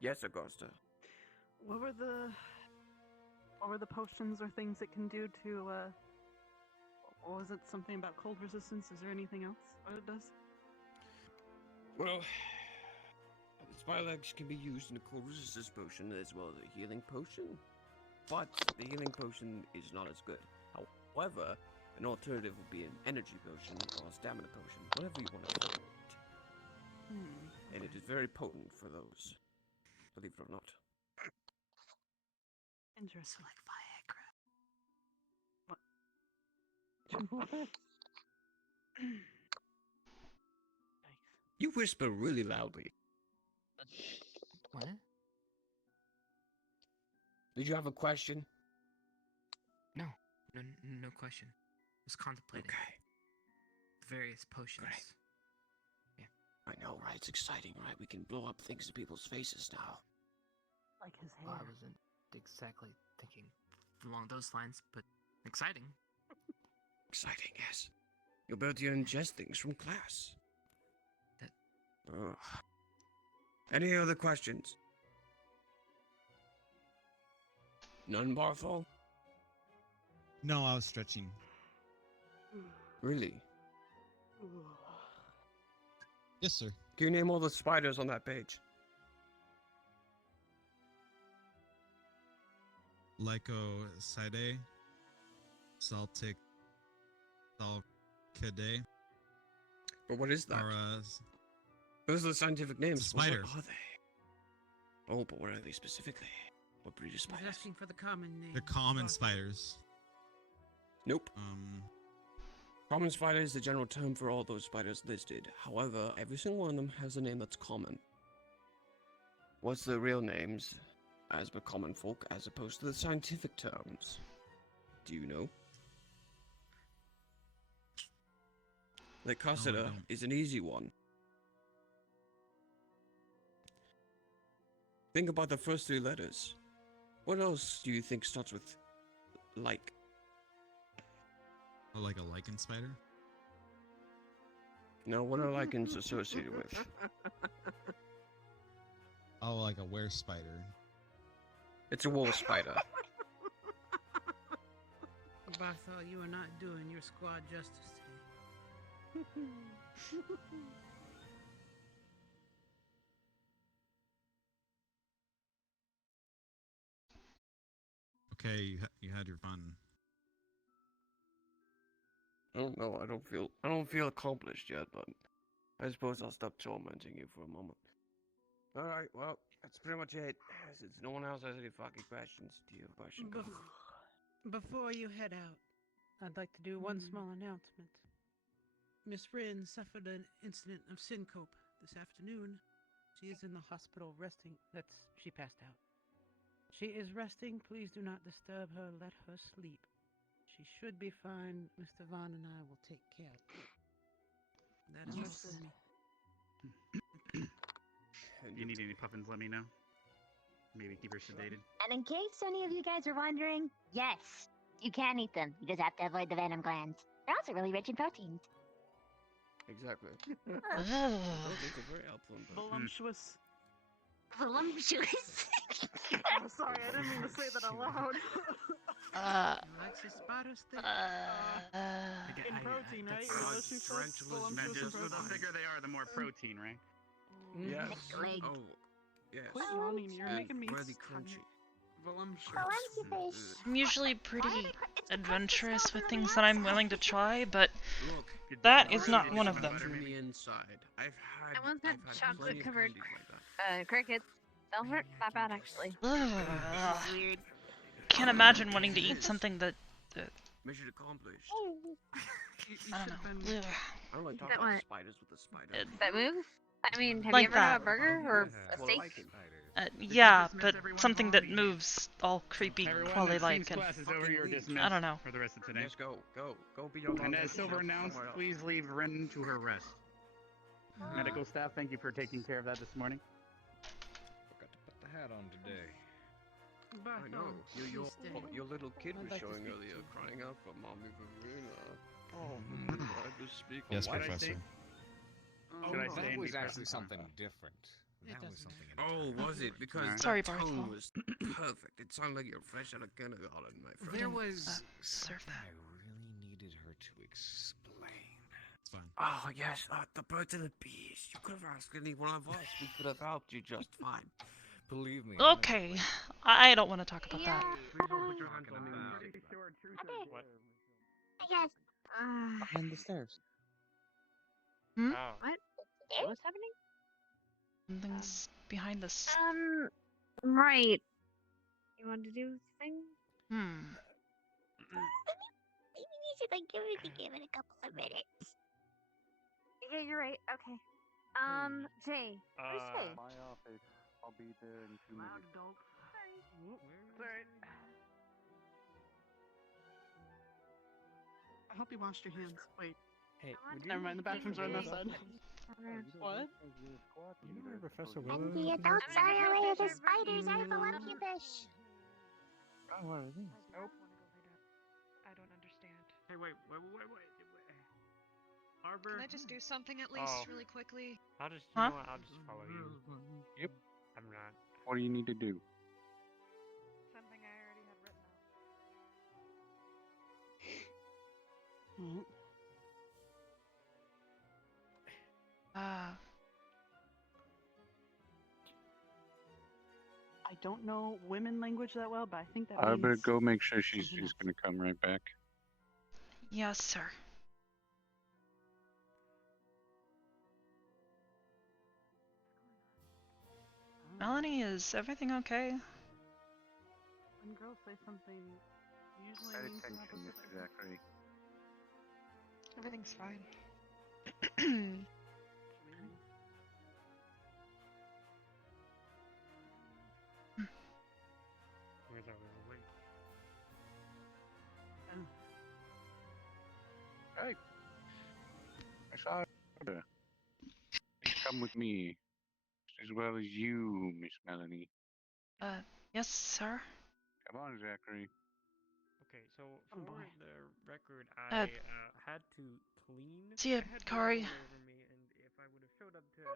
Yes, Augusta. What were the potions or things it can do to or was it something about cold resistance? Is there anything else what it does? Well, the spider legs can be used in a cold resistance potion as well as a healing potion. But the healing potion is not as good. However, an alternative would be an energy potion or a stamina potion, whatever you want to call it. And it is very potent for those, believe it or not. Interesting, like Viagra. You whisper really loudly. What? Did you have a question? No, no question. I was contemplating. Okay. The various potions. Great. I know, right? It's exciting, right? We can blow up things to people's faces now. Like his hair. Well, I wasn't exactly thinking along those lines, but exciting. Exciting, yes. You'll be able to ingest things from class. Ugh. Any other questions? None, Barthol? No, I was stretching. Really? Yes, sir. Can you name all the spiders on that page? Lycosidae, Celtic, Salcidae. But what is that? Are, those are the scientific names. Spider. What are they? Oh, but what are they specifically? What breed of He's spiders? asking for the common name. They're common spiders. Nope. Common spider is the general term for all those spiders listed. However, every single one of them has a name that's common. What's the real names, as per common folk, as opposed to the scientific terms? Do you know? Lycosida is an easy one. Think about the first three letters. What else do you think starts with like? Oh, like a lichen spider? Now, what are lichens associated with? Oh, like a were spider. It's a wolf spider. Barthol, you are not doing your squad justice today. Okay, you had your fun. I don't know. I don't feel accomplished yet, but I suppose I'll stop tormenting you for a moment. All right. Well, that's pretty much it. Since no one else has any fucking questions, do you have a question? Before you head out, I'd like to do one small announcement. Miss Wren suffered an incident of syncope this afternoon. She is in the hospital resting. She passed out. She is resting. Please do not disturb her. Let her sleep. She should be fine. Mr. Vaughn and I will take care of her. That is all from me. If you need any puffins, let me know. Maybe keep her sedated. And in case any of you guys are wondering, yes, you can eat them. You just have to avoid the venom glands. They're also really rich in proteins. Exactly. Ugh. Those things are very helpful. Voluptuous. Voluptuous. Oh, sorry, I didn't mean to say that out loud. Likes a spider stick. In protein, right? Voluptuous, voluptuous in The protein. bigger they are, the more protein, right? Yes. Leg. Oh, yes. Quit yawning, you're making me Really crunchy. voluptuous. I'm usually pretty adventurous with things that I'm willing to try, but Look, that is not one of them. from the inside. I've had. I once had I've had chocolate plenty of covered candies like that. crickets. Those weren't that bad actually. Ugh. Weird. Can't imagine wanting to eat something that Mission accomplished. I don't know. Ugh. I don't like That talking about what? spiders with a spider. That moves? I mean, have Like you ever that. had a burger or a Well, steak? like it. Yeah, but something that moves all creepy, Everyone crawly that seems like, and class is over, you're dismissed I don't know. for the rest of today. Just go be your And mom. as Silver announced, please leave Ren to her rest. Medical staff, thank you for taking care of that this morning. Forgot to put the hat on today. I know. Your little kid I'd was like to showing speak earlier, to- crying out for Mommy Verena. Oh, Mhm. I just speak. Yes, Why'd I Professor. say- Should I say that and was be actually present? something different. It That was doesn't something. Oh, entirely was it? different. Because that Sorry, tone Barthol. was perfect. It sounded like you're fresh out of kindergarten, my friend. There was serve something that. I really needed her to explain. It's fine. Oh, yes, the birds and the bees. You could have asked any one of us. We could have helped you just fine. Believe me. Okay, I don't want to talk about that. Please don't put your hands on me. What? I guess. Behind the stairs. Hmm? What? What's happening? Something's behind this. Right. You want to do thing? Hmm. Maybe we should give it a couple of minutes. Yeah, you're right. Okay. Jay. Where's Jay? My office. I'll be there in 2 minutes. Sorry. I hope you washed your hands. Wait. Hey, would you Never mind, the bathrooms are on this side. What? Professor And the adults are aware the spiders are voluptuous. Oh, what are these? Nope. I don't understand. Hey, wait. Arbor? Can I just do something at least Oh. really quickly? I'll just, Huh? know what, I'll just follow you. Yep. I'm not. What do you need to do? Something I already had written out. I don't know women language that well, but I think that I better means... go make sure she's something else. gonna come right back. Yes, sir. Melanie, is everything okay? When girls say something, usually Pay means attention, something Mr. Zachary. Everything's fine. Where's our little way? Hey! I saw her. Please come with me. As well as you, Miss Melanie. Yes, sir. Come on, Zachary. Okay, so Oh, boy. for the record, Uh, I had to clean. See ya, I had blood Kari. all over me, and if I would have showed up to a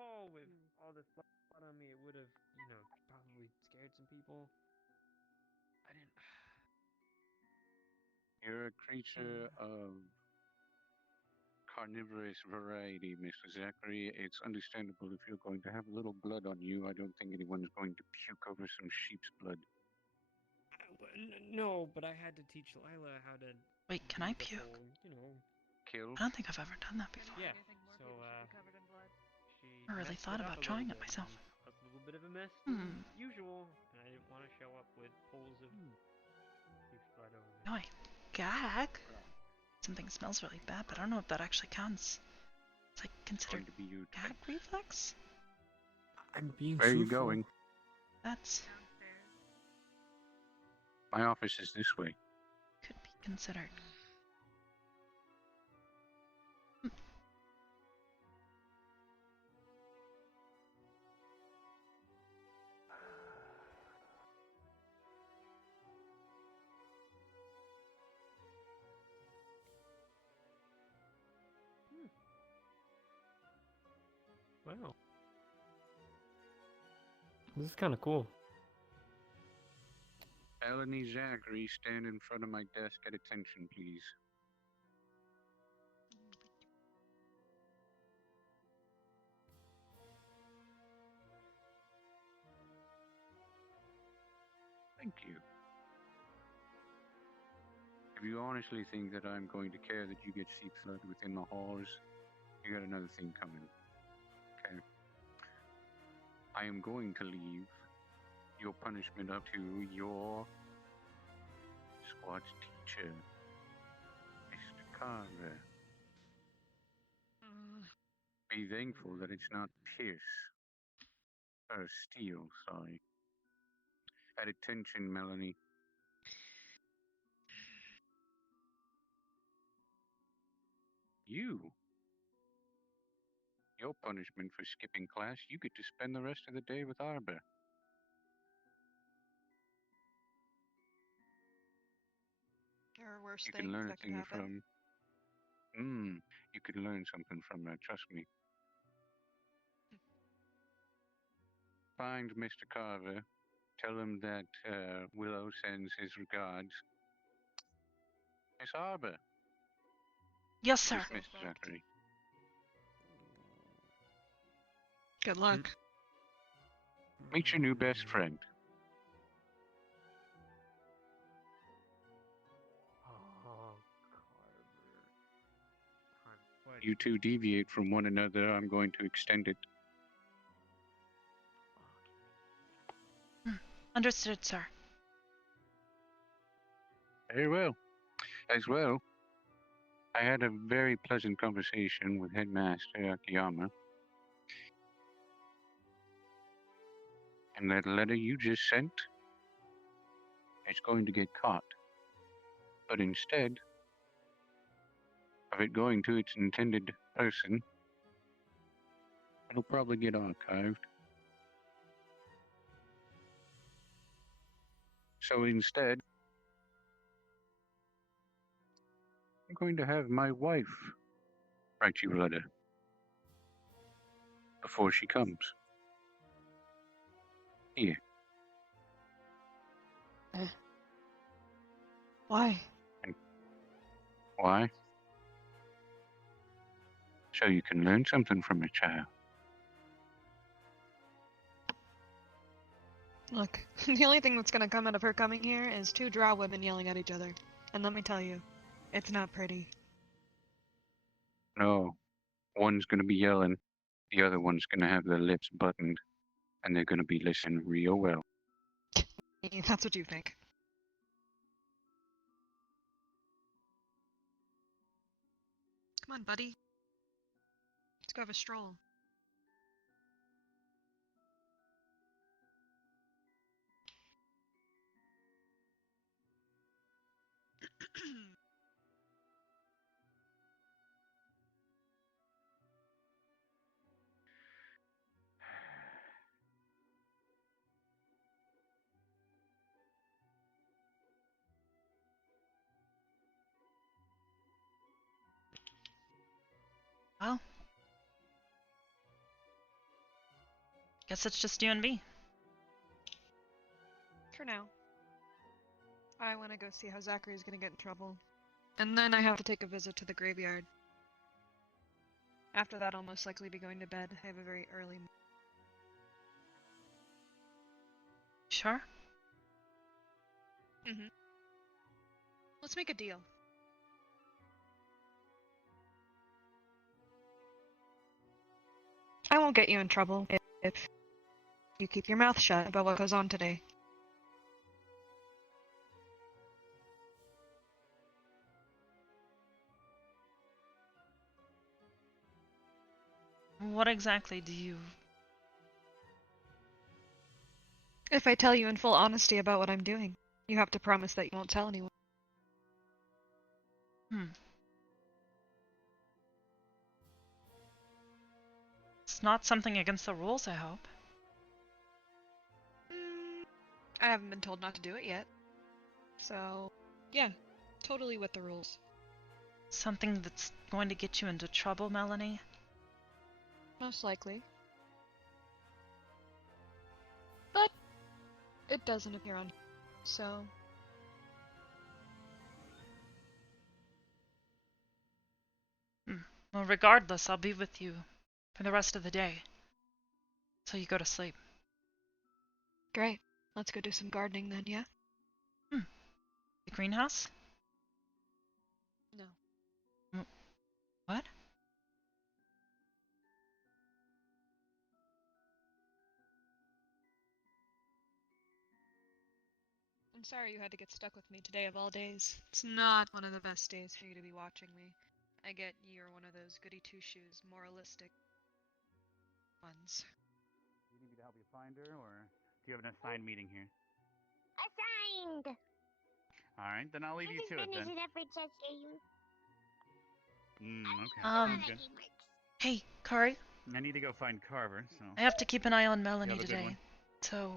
hall with all this blood on me, it would have, probably scared some people. I didn't. You're a creature of carnivorous variety, Mr. Zachary. It's understandable if you're going to have a little blood on you. I don't think anyone's going to puke over some sheep's blood. No, but I had to teach Lila how to. Wait, can I puke? Kill. I don't think I've ever done that before. Yeah. So she I really messed thought it up about a trying little it bit myself. and caused a little bit of a mess Hmm. as usual, and I didn't want to show up with pools of sheep's blood over me. No, I gag. Something smells really bad, but I don't know if that actually counts. It's like considered gag reflex? I'm being Where are you truthful. going? That's My office is this way. could be considered. Wow. This is kind of cool. Melanie Zachary, stand in front of my desk at attention, please. Thank you. If you honestly think that I'm going to care that you get sheep's blood within the halls, you got another thing coming. Okay. I am going to leave your punishment up to your squad's teacher, Mr. Carver. Be thankful that it's not Pierce. Or Steel, sorry. At attention, Melanie. You. Your punishment for skipping class, you get to spend the rest of the day with Arbor. There are worse You things can learn a that could thing happen. from. You could learn something from her, trust me. Find Mr. Carver. Tell him that Willow sends his regards. Miss Arbor. Yes, sir. Miss Mr. Zachary. Good luck. Meet your new best friend. You two deviate from one another. I'm going to extend it. Understood, sir. Very well. As well, I had a very pleasant conversation with Headmaster Akiyama. And that letter you just sent is going to get caught. But instead of it going to its intended person, it'll probably get archived. So instead, I'm going to have my wife write you a letter before she comes. Here. Why? And why? So you can learn something from a child. Look, the only thing that's gonna come out of her coming here is two drow women yelling at each other. And let me tell you, it's not pretty. No, one's going to be yelling, the other one's going to have their lips buttoned, and they're going to be listening real well. That's what you think. Come on, buddy. Let's go have a stroll. Well, guess it's just you and me. For now. I want to go see how Zachary's gonna get in trouble. And then I have to take a visit to the graveyard. After that, I'll most likely be going to bed. I have a very early... Sure? Mm-hmm. Let's make a deal. I won't get you in trouble if you keep your mouth shut about what goes on today. What exactly do you... If I tell you in full honesty about what I'm doing, you have to promise that you won't tell anyone. It's not something against the rules, I hope. I haven't been told not to do it yet. So, yeah, totally with the rules. Something that's going to get you into trouble, Melanie? Most likely. But it doesn't appear on, so... Well, regardless, I'll be with you for the rest of the day. So you go to sleep. Great. Let's go do some gardening then, yeah? The greenhouse? No. What? I'm sorry you had to get stuck with me today of all days. It's not one of the best days for you to be watching me. I get you're one of those goody two-shoes, moralistic ones. Do you need me to help you find her, or do you have an assigned meeting here? Assigned! Alright, then I'll leave you to it then. Finish it every chess game. Okay, sounds good. Hey, Kari? I need to go find Carver, so... I have to keep an eye on Melanie have a good today. one. So,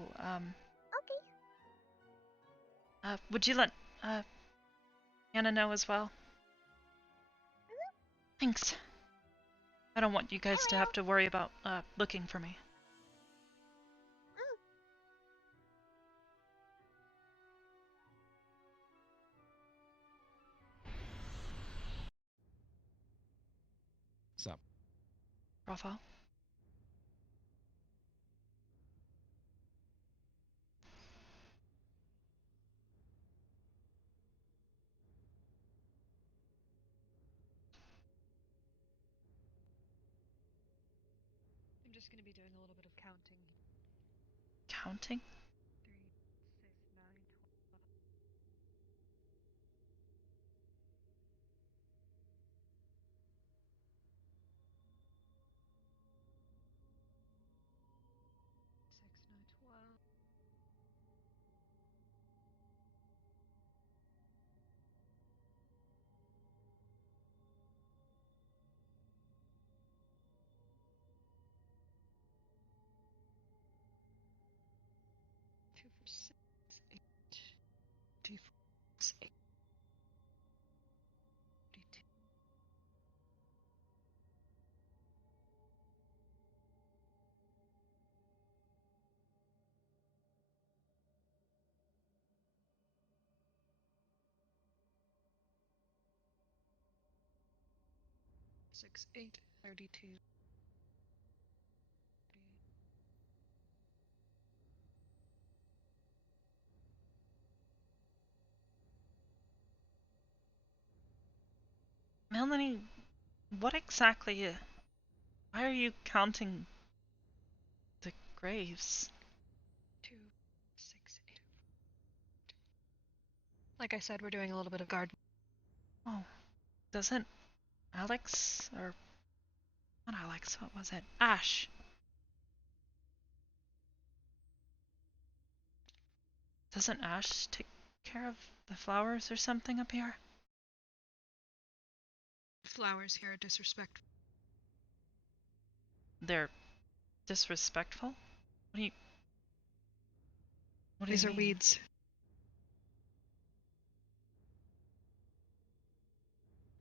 Okay. would you let, Anna know as well? Thanks. I don't want you guys to have to worry about, looking for me. What's up? Raphael? I'm just gonna be doing a little bit of counting. Counting? 3, 6, 9, 12... 6, 9, 12... Two, 4, 6, 8... 2, 4, 6, 8... 42... 6, 8, 32... 38... Melanie, what exactly, why are you counting the graves? 2, 6, 8... Like I said, we're doing a little bit of gardening. Oh, doesn't Alex, or not Alex, what was it? Ash. Doesn't Ash take care of the flowers or something up here? Flowers here are disrespectful. They're disrespectful? What do you These are mean? weeds.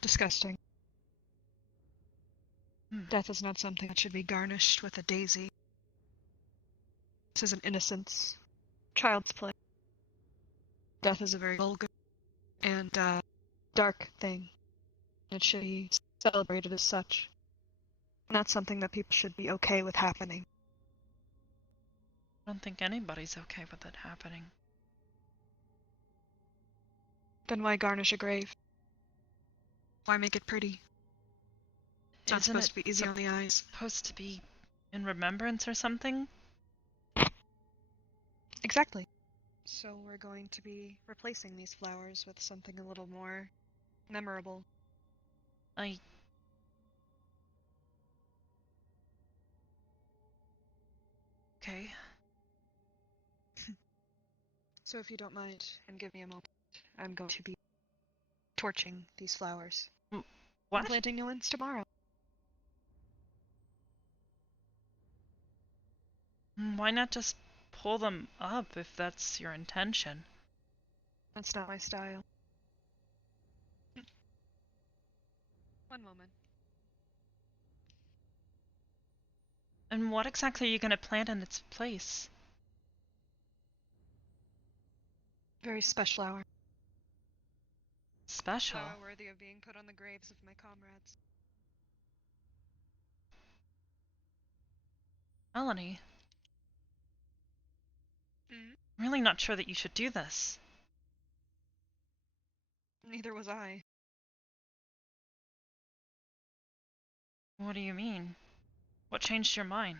Disgusting. Death is not something that should be garnished with a daisy. This is an innocence. Child's play. Death is a very vulgar and dark thing. It should be celebrated as such. Not something that people should be okay with happening. I don't think anybody's okay with it happening. Then why garnish a grave? Why make it pretty? It's not supposed to be easy on the eyes. Supposed to be in remembrance or something? Exactly. So we're going to be replacing these flowers with something a little more memorable. Okay. So if you don't mind, and give me a moment, I'm going to be torching these flowers. What? I'm planting new ones tomorrow. Why not just pull them up if that's your intention? That's not my style. One moment. And what exactly are you going to plant in its place? Very special flower. Special? Flower worthy of being put on the graves of my comrades. Melanie? Hmm? I'm really not sure that you should do this. Neither was I. What do you mean? What changed your mind?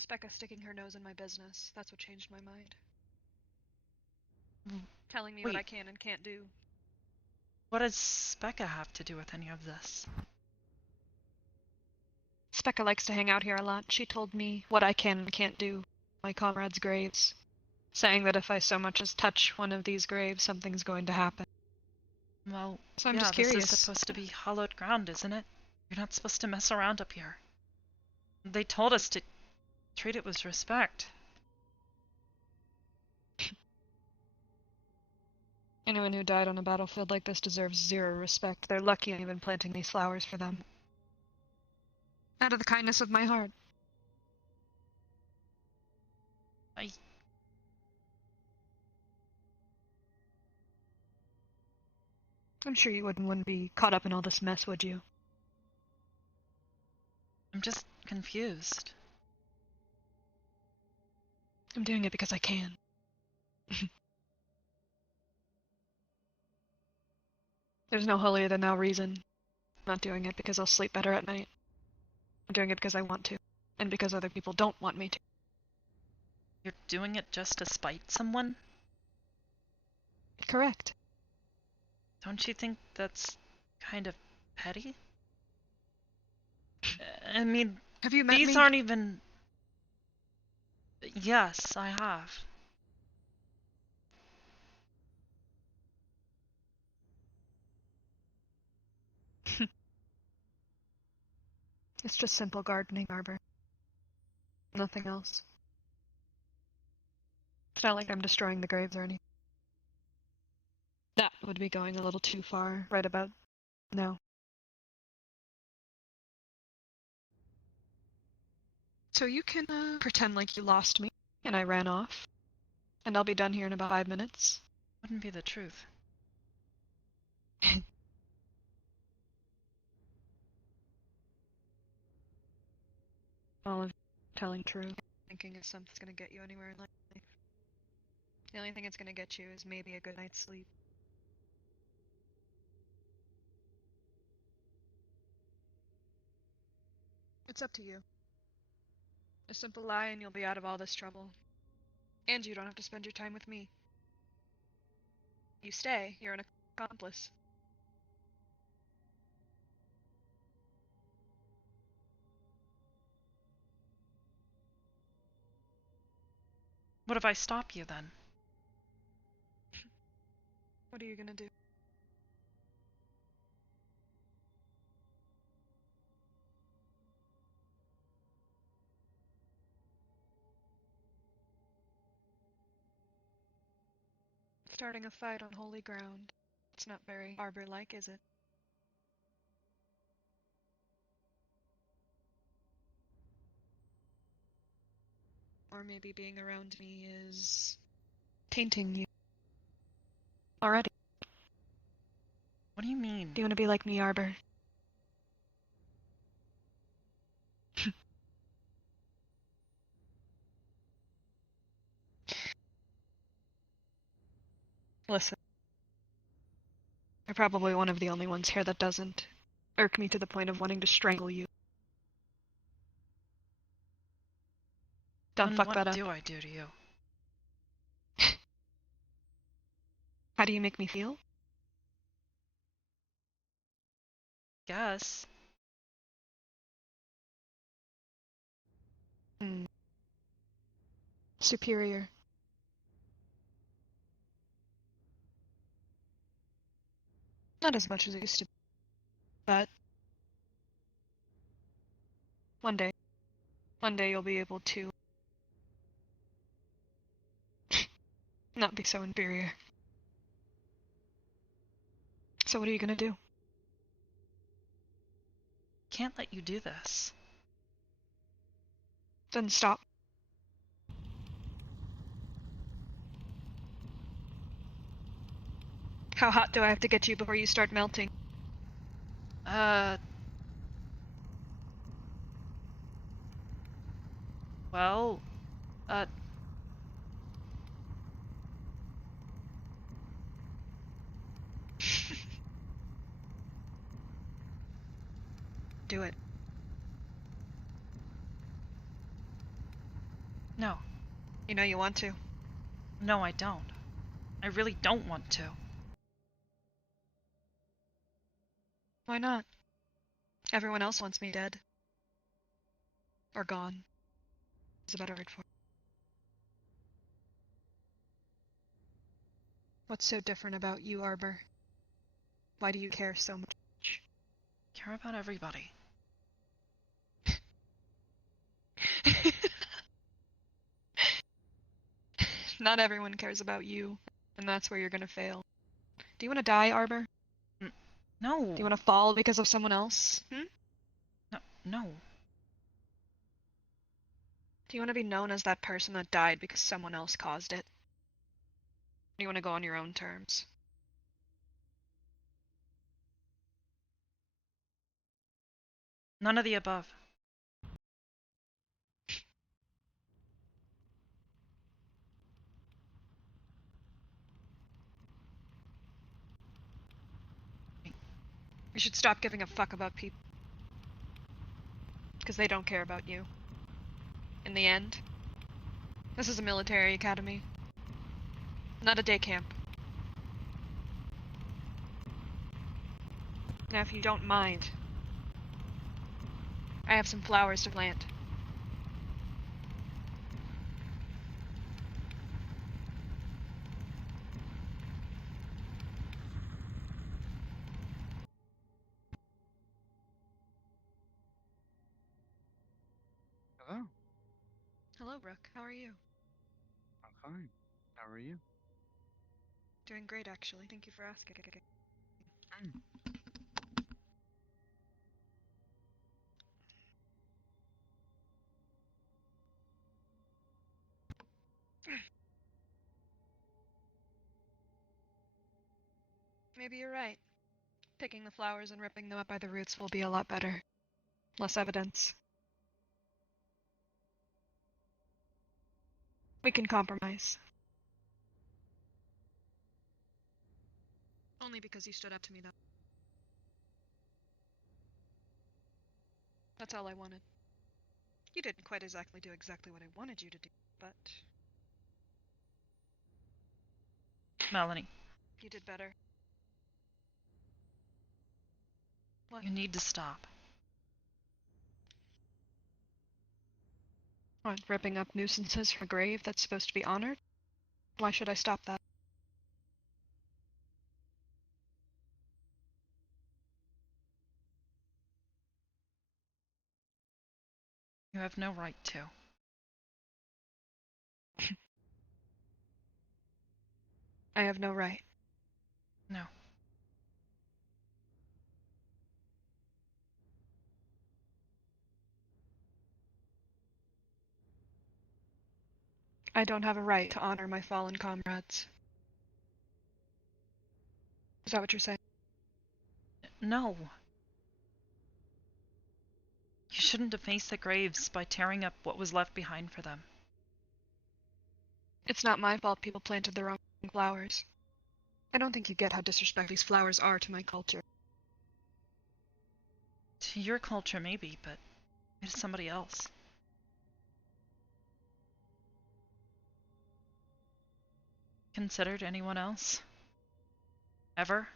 Specca sticking her nose in my business. That's what changed my mind. Telling me Wait. what I can and can't do. What does Specca have to do with any of this? Specca likes to hang out here a lot. She told me what I can and can't do. My comrades' graves. Saying that if I so much as touch one of these graves, something's going to happen. Well, So I'm yeah, just curious. This is supposed to be hallowed ground, isn't it? You're not supposed to mess around up here. They told us to treat it with respect. Anyone who died on a battlefield like this deserves zero respect. They're lucky I'm even planting these flowers for them. Out of the kindness of my heart. I'm sure you wouldn't be caught up in all this mess, would you? I'm just confused. I'm doing it because I can. There's no holier than thou reason. I'm not doing it because I'll sleep better at night. I'm doing it because I want to, and because other people don't want me to. You're doing it just to spite someone? Correct. Don't you think that's kind of petty? I mean, have you met these me? aren't even... Yes, I have. It's just simple gardening, Arbor. Nothing else. It's not like I'm destroying the graves or anything. That would be going a little too far right about now. So you can pretend like you lost me and I ran off. And I'll be done here in about 5 minutes. Wouldn't be the truth. All of telling true. Thinking if something's gonna get you anywhere in life. The only thing it's gonna get you is maybe a good night's sleep. It's up to you. A simple lie and you'll be out of all this trouble. And you don't have to spend your time with me. You stay, you're an accomplice. What if I stop you then? What are you gonna do? Starting a fight on holy ground. It's not very Arbor-like, is it? or maybe being around me is tainting you already. What do you mean? Do you want to be like me, Arbor? Listen, you're probably one of the only ones here that doesn't irk me to the point of wanting to strangle you. Don't Then fuck what that up. do I do to you? How do you make me feel? Guess. Superior. Not as much as it used to be, but one day you'll be able to not be so inferior. So what are you gonna do? Can't let you do this. Then stop. How hot do I have to get you before you start melting? Well, Do it. no. You know you want to. No, I don't. I really don't want to. Why not? Everyone else wants me dead. Or gone. Is a better word for it. What's so different about you, Arbor? Why do you care so much? Care about everybody. Not everyone cares about you, and that's where you're gonna fail. Do you want to die, Arbor? No. Do you want to fall because of someone else? No. Do you want to be known as that person that died because someone else caused it? Or do you want to go on your own terms? None of the above. You should stop giving a fuck about people. Because they don't care about you. In the end, this is a military academy. Not a day camp. Now if you don't mind, I have some flowers to plant. Hello. Hello, Brooke. How are you? I'm fine. How are you? Doing great, actually. Thank you for asking. Maybe you're right. Picking the flowers and ripping them up by the roots will be a lot better. Less evidence. We can compromise. Only because you stood up to me, though. That's all I wanted. You didn't quite exactly do exactly what I wanted you to do, but... Melanie. You did better. What? You need to stop. What, ripping up nuisances from a grave that's supposed to be honored? Why should I stop that? You have no right to. I have no right. No. I don't have a right to honor my fallen comrades. Is that what you're saying? No. You shouldn't deface the graves by tearing up what was left behind for them. It's not my fault people planted the wrong flowers. I don't think you get how disrespectful these flowers are to my culture. To your culture, maybe, but to somebody else. Considered anyone else? Ever?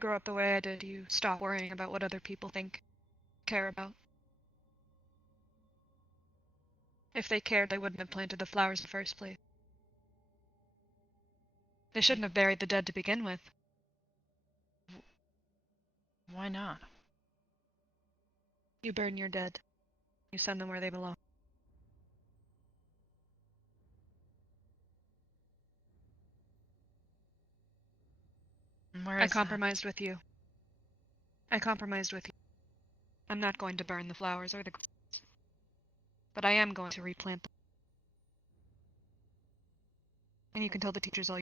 Grow up the way I did, you stop worrying about what other people think, care about. If they cared, they wouldn't have planted the flowers in the first place. They shouldn't have buried the dead to begin with. Why not? You burn your dead. You send them where they belong. Where I is compromised with you. I compromised with you. I'm not going to burn the flowers or the grass, but I am going to replant them. And you can tell the teachers all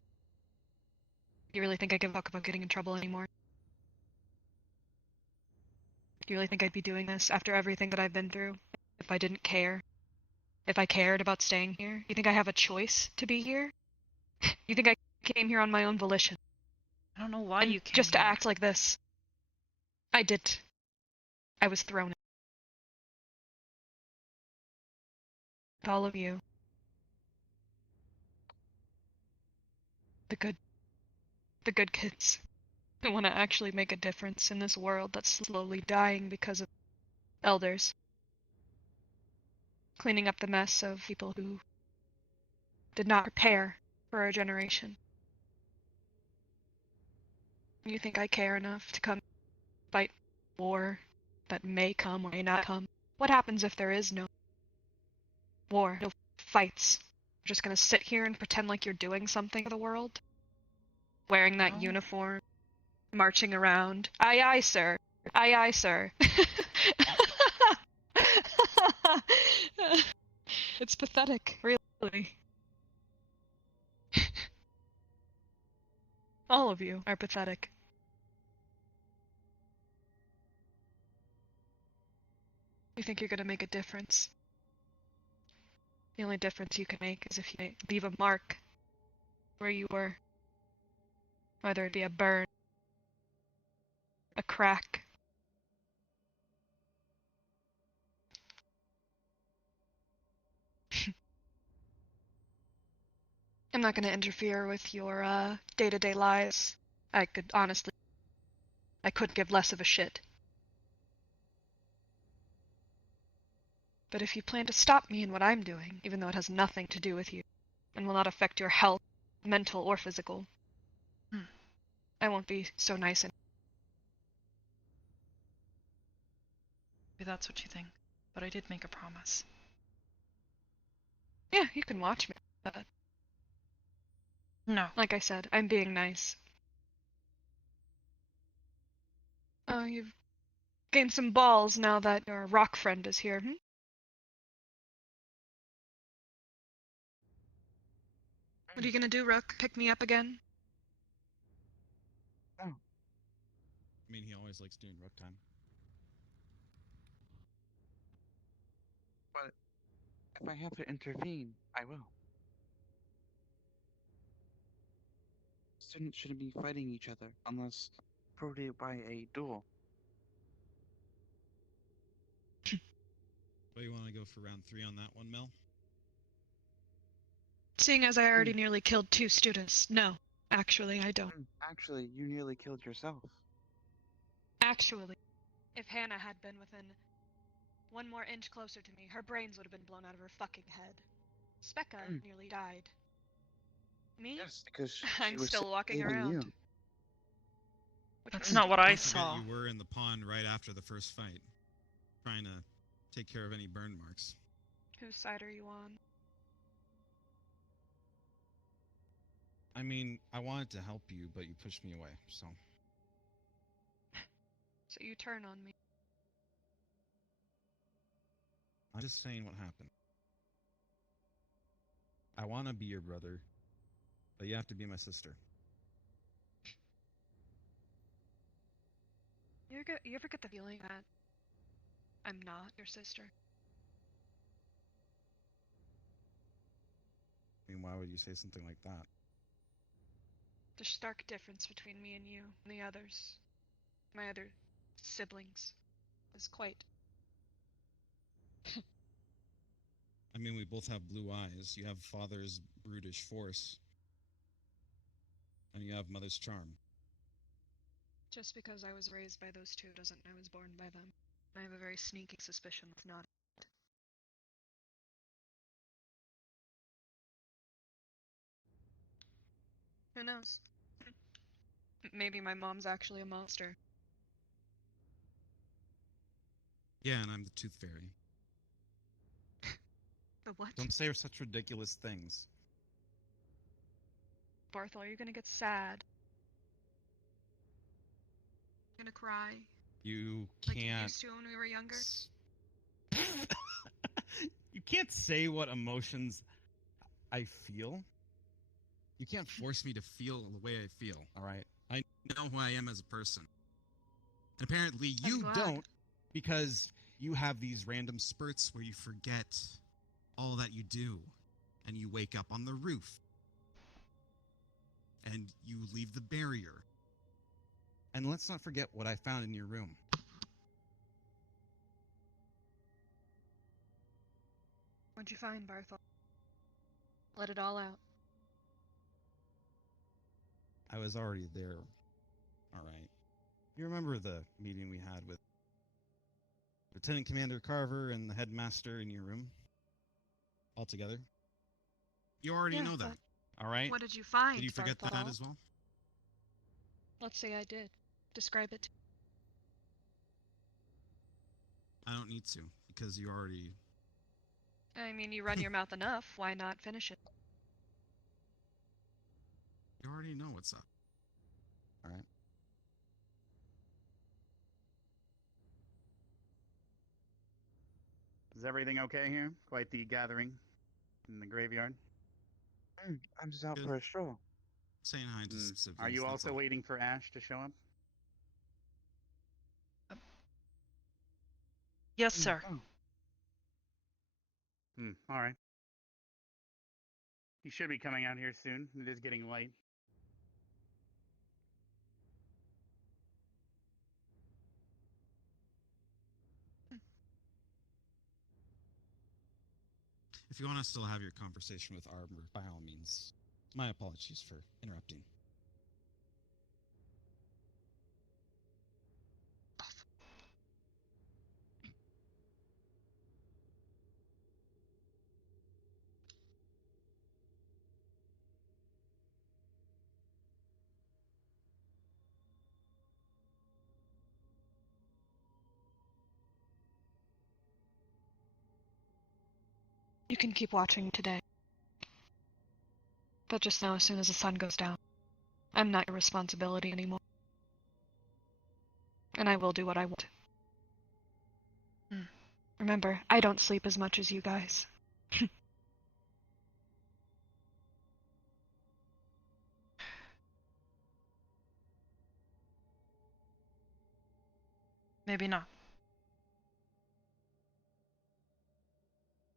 you really think I give a fuck about getting in trouble anymore? Do you really think I'd be doing this after everything that I've been through? If I didn't care? If I cared about staying here? You think I have a choice to be here? You think I came here on my own volition? I don't know why And you came just to here. act like this. I didn't. I was thrown in. With all of you. The good kids. Who want to actually make a difference in this world that's slowly dying because of elders. Cleaning up the mess of people who did not prepare for our generation. You think I care enough to come fight war that may come or may not come? What happens if there is no war, no fights? You're just gonna sit here and pretend like you're doing something for the world? Wearing that uniform, marching around. Aye aye, sir. Aye aye, sir. It's pathetic, really. All of you are pathetic. You think you're gonna make a difference? The only difference you can make is if you leave a mark where you were. Whether it be a burn, a crack. I'm not gonna interfere with your day-to-day lives. I couldn't give less of a shit. But if you plan to stop me in what I'm doing, even though it has nothing to do with you, and will not affect your health, mental or physical, I won't be so nice and Maybe that's what you think, but I did make a promise. yeah, you can watch me. But no. Like I said, I'm being nice. Oh, you've gained some balls now that your rock friend is here, hmm? What are you gonna do, Rook? Pick me up again? Oh. I mean, he always likes doing rook time. But if I have to intervene, I will. Students shouldn't be fighting each other unless prohibited by a duel. Well, you want to go for round 3 on that one, Mel? Seeing as I already nearly killed 2 students, no. Actually, I don't. Actually, you nearly killed yourself. Actually, if Hannah had been within 1 more inch closer to me, her brains would have been blown out of her fucking head. Specca nearly died. Me? Yes, because I'm still walking around. You. That's not what I Don't forget saw. You were in the pond right after the first fight, trying to take care of any burn marks. Whose side are you on? I mean, I wanted to help you, but you pushed me away, so... So you turn on me. I'm just saying what happened. I want to be your brother, but you have to be my sister. You ever get the feeling that I'm not your sister? I mean, why would you say something like that? The stark difference between me and you and the others, my other siblings, is quite. I mean, we both have blue eyes. You have father's brutish force, and you have mother's charm. Just because I was raised by those two doesn't mean I was born by them. I have a very sneaking suspicion that's not it. Who knows? Maybe my mom's actually a monster. Yeah, and I'm the tooth fairy. The what? Don't say such ridiculous things. Barthol, you're gonna get sad. You're gonna cry. You Like you can't. used to when we were younger. You can't say what emotions I feel. You can't force me to feel the way I feel, alright? I know who I am as a person. And apparently you don't, because you have these random spurts where you forget all that you do. And you wake up on the roof. And you leave the barrier. And let's not forget what I found in your room. What'd you find, Barthol? Let it all out. I was already there. Alright. You remember the meeting we had with Lieutenant Commander Carver and the headmaster in your room? All together? You already know that. Alright? What did you find, Did you forget Barthol? that as well? Let's say I did. Describe it. I don't need to, because you already... I mean, you run your mouth enough. Why not finish it? You already know what's up. Alright? Is everything okay here? Quite the gathering in the graveyard. I'm just out for a stroll. Saying hi to some siblings. Are you that's also all. waiting for Ash to show up? Yes, sir. All right. He should be coming out here soon. It is getting light. If you want to still have your conversation with Arbor, by all means. My apologies for interrupting. You can keep watching today. But just know as soon as the sun goes down, I'm not your responsibility anymore. And I will do what I want. Remember, I don't sleep as much as you guys. Maybe not.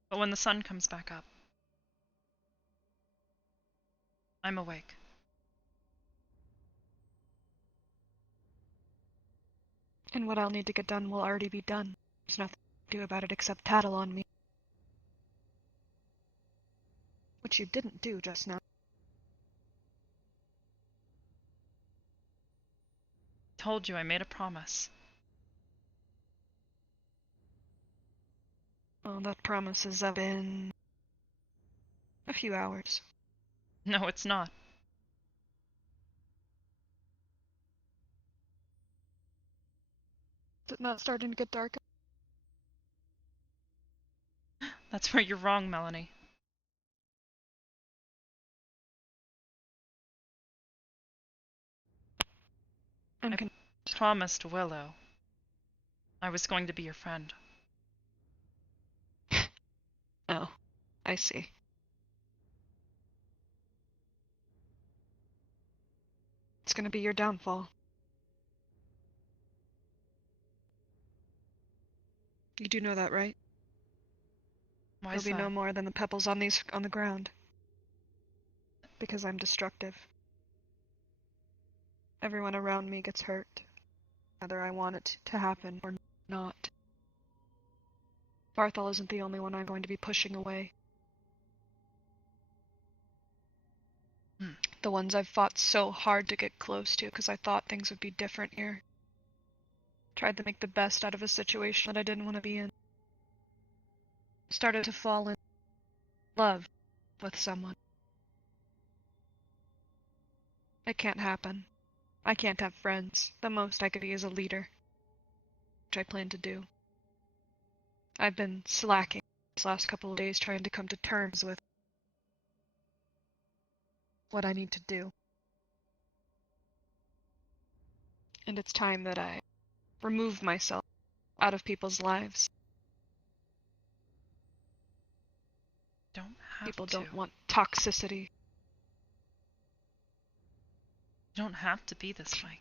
But when the sun comes back up, I'm awake. And what I'll need to get done will already be done. There's nothing to do about it except tattle on me. Which you didn't do just now. Told you I made a promise. Oh, that promise is up in a few hours. No, it's not. Is it not starting to get dark? That's where you're wrong, Melanie. I promised Willow I was going to be your friend. I see. It's gonna be your downfall. You do know that, right? Why There'll is be no that? more than the pebbles on the ground. Because I'm destructive. Everyone around me gets hurt, whether I want it to happen or not. Barthol isn't the only one I'm going to be pushing away. The ones I've fought so hard to get close to because I thought things would be different here. Tried to make the best out of a situation that I didn't want to be in. Started to fall in love with someone. It can't happen. I can't have friends. The most I could be is a leader, which I plan to do. I've been slacking these last couple of days trying to come to terms with what I need to do. And it's time that I remove myself out of people's lives. Don't have People to. don't want toxicity. You don't have to be this way.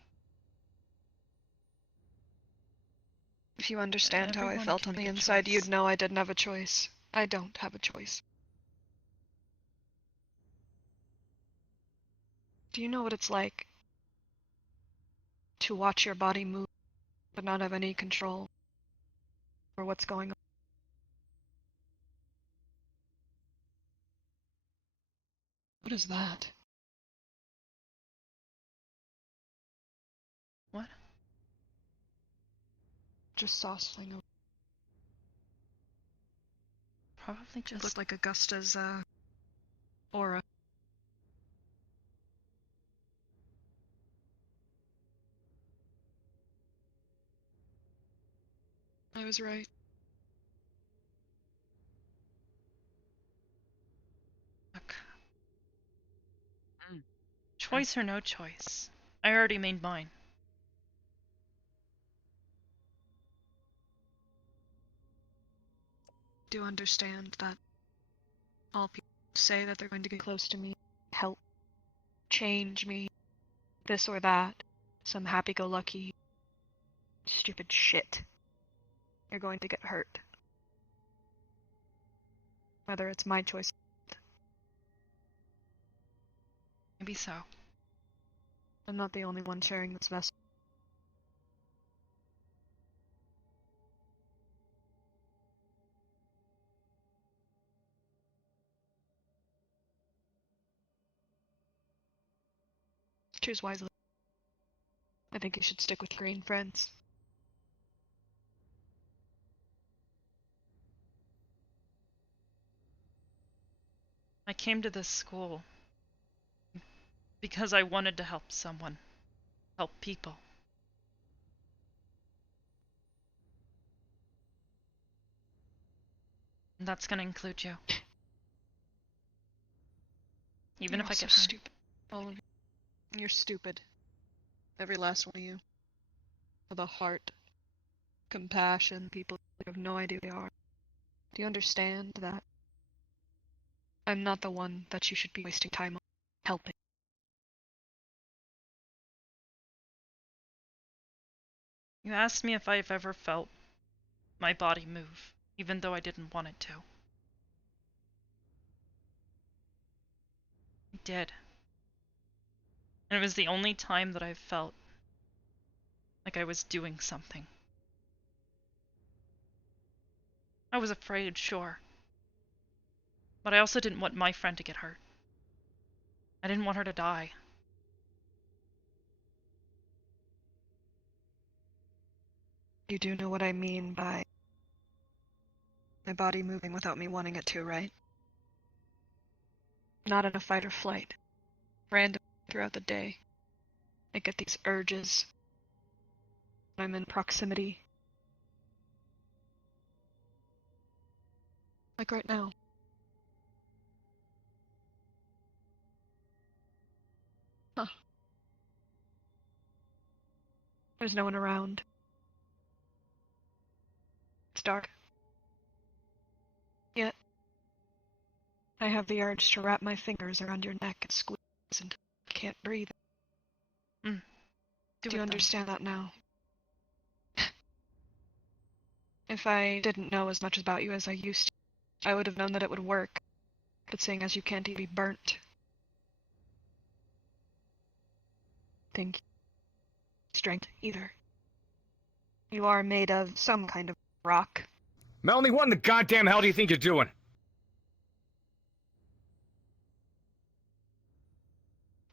If you understand how I Everyone felt can on the make a inside, choice. you'd know I didn't have a choice. I don't have a choice. Do you know what it's like to watch your body move but not have any control over what's going on? What is that? What? Just sauce flying over. Probably It just... looked like Augusta's, aura. I was right. Look. Choice or no choice. I already made mine. Do understand that all people say that they're going to get close to me, help, change me, this or that, some happy-go-lucky, stupid shit. You're going to get hurt. Whether it's my choice. Maybe so. I'm not the only one sharing this vessel. Choose wisely. I think you should stick with green friends. I came to this school because I wanted to help someone. Help people. And that's gonna include you. Even You're if all I so get hurt. stupid. All of you. You're stupid. Every last one of you. With a heart. Compassion. People have no idea who they are. Do you understand that? I'm not the one that you should be wasting time on helping. You asked me if I've ever felt my body move, even though I didn't want it to. I did. And it was the only time that I felt like I was doing something. I was afraid, sure. But I also didn't want my friend to get hurt. I didn't want her to die. You do know what I mean by my body moving without me wanting it to, right? Not in a fight or flight. Random throughout the day. I get these urges. When I'm in proximity. Like right now. Huh. There's no one around. It's dark. Yet, I have the urge to wrap my fingers around your neck and squeeze until you can't breathe. Do you it then. understand that now? If I didn't know as much about you as I used to, I would have known that it would work. But seeing as you can't even be burnt, think strength either. You are made of some kind of rock. Melanie, what in the goddamn hell do you think you're doing?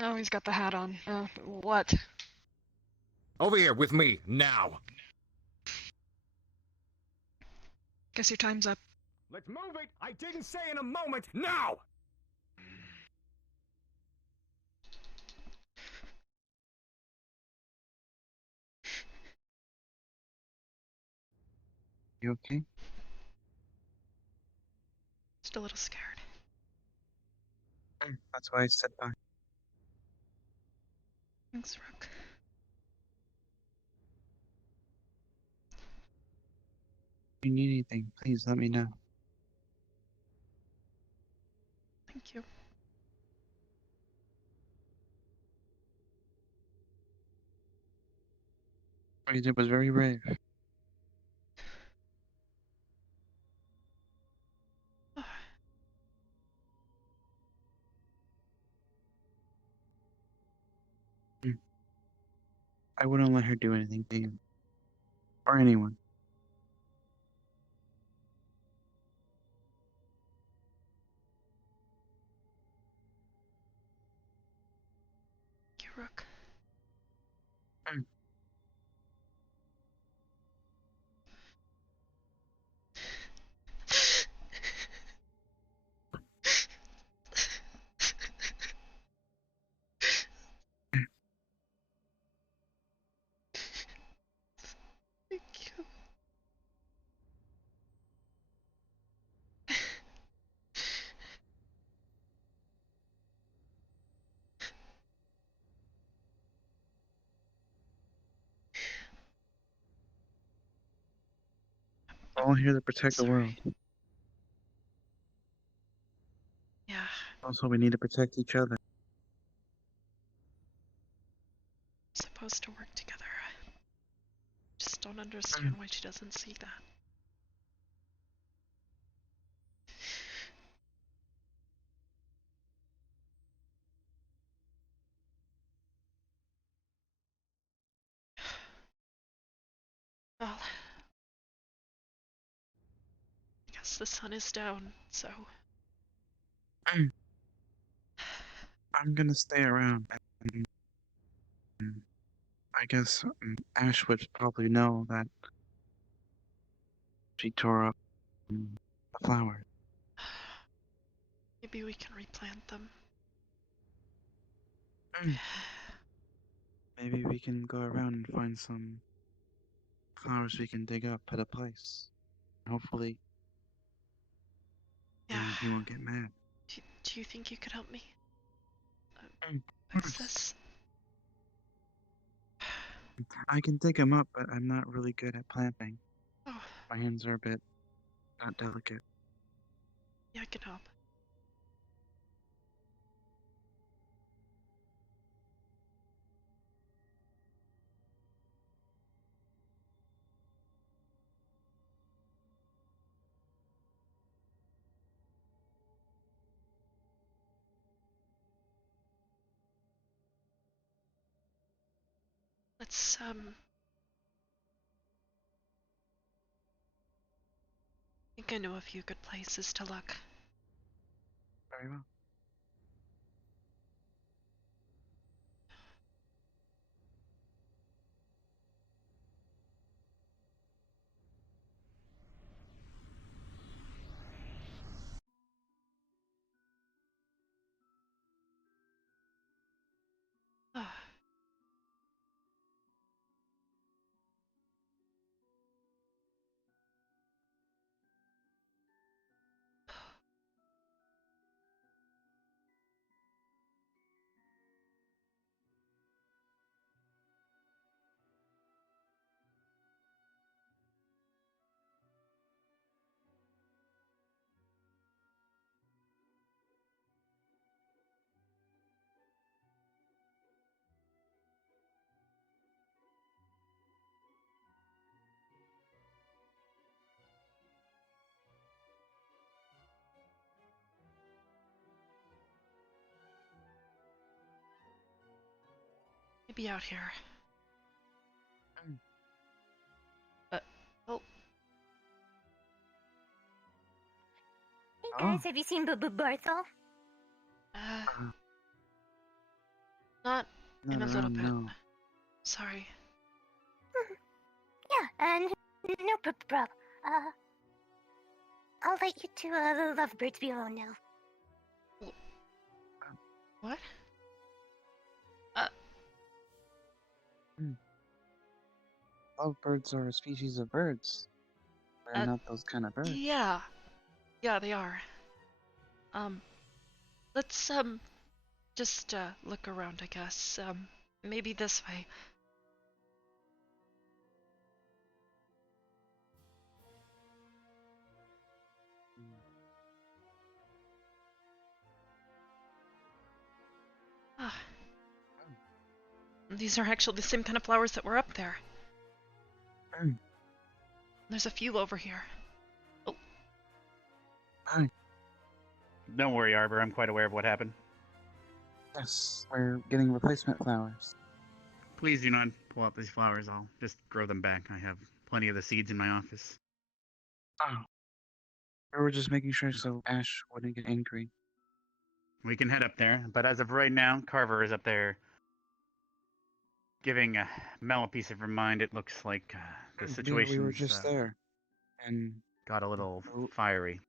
Oh, he's got the hat on. What? Over here with me, now. Guess your time's up. Let's move it! I didn't say in a moment, now! You okay? Just a little scared. That's why I said bye. Thanks, Rook. If you need anything, please let me know. Thank you. What you did was very brave. I wouldn't let her do anything to you. Or anyone. Thank you, Rook. Thank you. We're all here to protect the world. Yeah. Also, we need to protect each other. Supposed to work together. Just don't understand why she doesn't see that. Well, I guess the sun is down, so. I'm gonna stay around. I guess Ash would probably know that she tore up the flowers. Maybe we can replant them. Maybe we can go around and find some flowers we can dig up at a place. Hopefully, he won't get mad. Do you think you could help me? Fix this? I can dig them up, but I'm not really good at planting. Oh. My hands are a bit not delicate. Yeah, I can help. Let's, I think I know a few good places to look. Very well. be out here. Oh. Hey guys, have you seen Barthol? Not in a Not little around, bit. no. Sorry. Yeah, and no problem. I'll let you two the lovebirds be alone now. What? Lovebirds are a species of birds. We're not those kind of birds. Yeah. Yeah, they are. Let's, just, look around, I guess. Maybe this way. Ah. These are actually the same kind of flowers that were up there. There's a few over here. Oh. Don't worry, Arbor. I'm quite aware of what happened. Yes, we're getting replacement flowers. Please do not pull out these flowers. I'll just grow them back. I have plenty of the seeds in my office. Oh. We were just making sure so Ash wouldn't get angry. We can head up there, but as of right now, Carver is up there giving Mel a piece of her mind. It looks like the situation We were just there, and got a little fiery.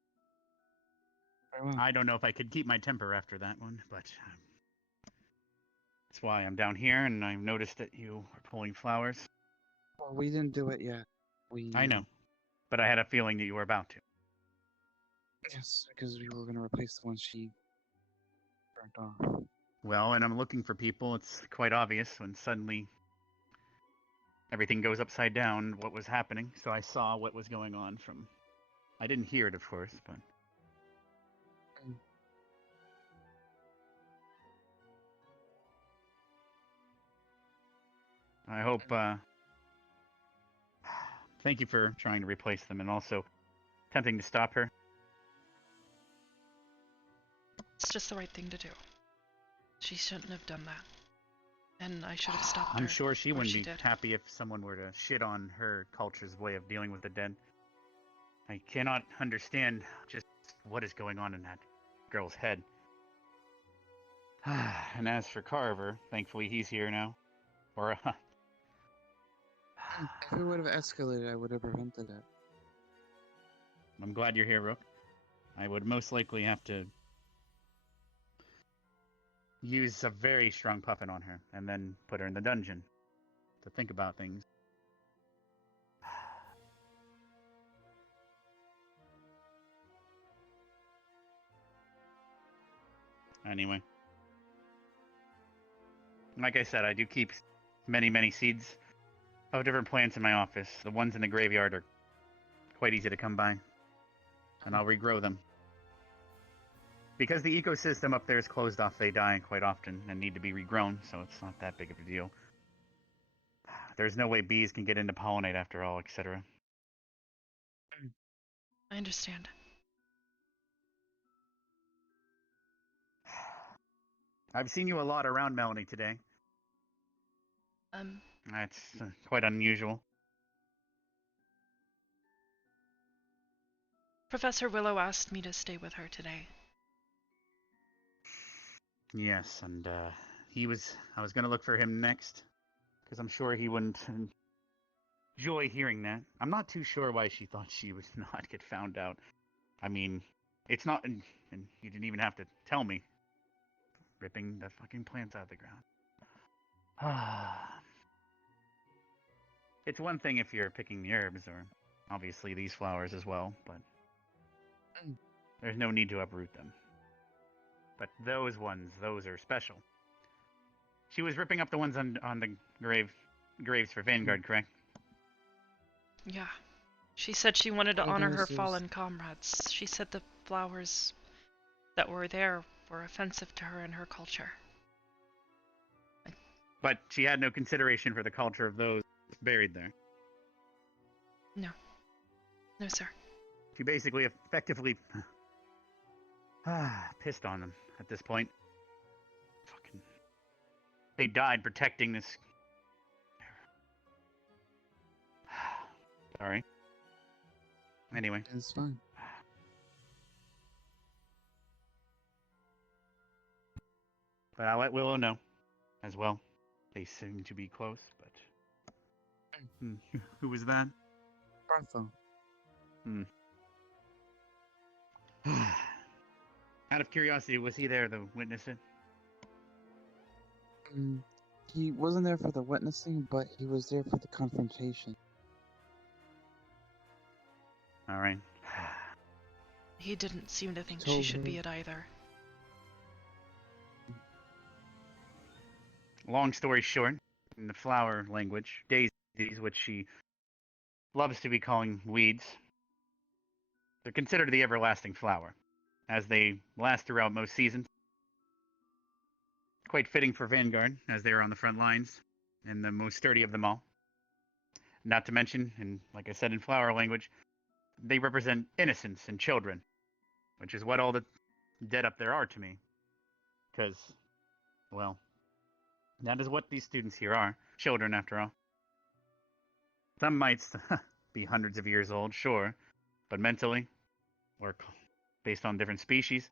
I don't know if I could keep my temper after that one, but that's why I'm down here, and I noticed that you were pulling flowers. Well, we didn't do it yet. I know, but I had a feeling that you were about to. Yes, because we were going to replace the ones she burnt off. Well, and I'm looking for people. It's quite obvious when suddenly everything goes upside down what was happening. So I saw what was going on from... I didn't hear it, of course, but... I hope, thank you for trying to replace them and also attempting to stop her. It's just the right thing to do. She shouldn't have done that. And I should have stopped her. I'm sure she wouldn't be did. happy if someone were to shit on her culture's way of dealing with the dead. I cannot understand just what is going on in that girl's head. And as for Carver, thankfully he's here now. Or, If it would have escalated, I would have prevented it. I'm glad you're here, Rook. I would most likely have to use a very strong puffin on her, and then put her in the dungeon to think about things. Anyway. Like I said, I do keep many seeds of different plants in my office. The ones in the graveyard are quite easy to come by. And I'll regrow them. Because the ecosystem up there is closed off, they die quite often and need to be regrown, so it's not that big of a deal. There's no way bees can get in to pollinate after all, etc. I understand. I've seen you a lot around Melanie today. That's quite unusual. Professor Willow asked me to stay with her today. Yes, and I was going to look for him next, because I'm sure he wouldn't enjoy hearing that. I'm not too sure why she thought she would not get found out. I mean, it's not, and you didn't even have to tell me. Ripping the fucking plants out of the ground. It's one thing if you're picking the herbs, or obviously these flowers as well, but there's no need to uproot them. But those ones, those are special. She was ripping up the ones on the graves for Vanguard, correct? Yeah. She said she wanted to Hey honor guys, her there's- fallen comrades. She said the flowers that were there were offensive to her and her culture. But she had no consideration for the culture of those buried there. No. No, sir. She basically effectively pissed on them at this point. Fucking... they died protecting this. Sorry. Anyway. It's fine. But I'll let Willow know as well. They seem to be close, but. Who was that? Bertha. Out of curiosity, was he there to witness it? He wasn't there for the witnessing, but he was there for the confrontation. All right. He didn't seem to think she Told should be her. it either. Long story short, in the flower language, daisies, which she loves to be calling weeds, they're considered the everlasting flower, as they last throughout most seasons. Quite fitting for Vanguard, as they are on the front lines, and the most sturdy of them all. Not to mention, and like I said in flower language, they represent innocence and children, which is what all the dead up there are to me. Because, well, that is what these students here are. Children, after all. Some might be hundreds of years old, sure, but mentally, or based on different species,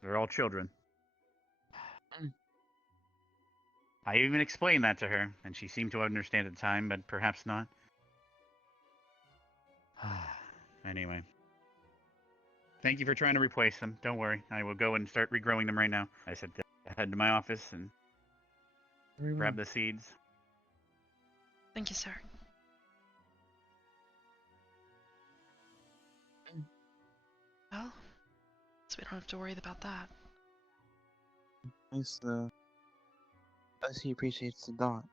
they're all children. I even explained that to her, and she seemed to understand at the time, but perhaps not. Anyway. Thank you for trying to replace them. Don't worry. I will go and start regrowing them right now. I said head to my office and grab the seeds. Thank you, sir. Well, so we don't have to worry about that. Nice, as he appreciates the dot.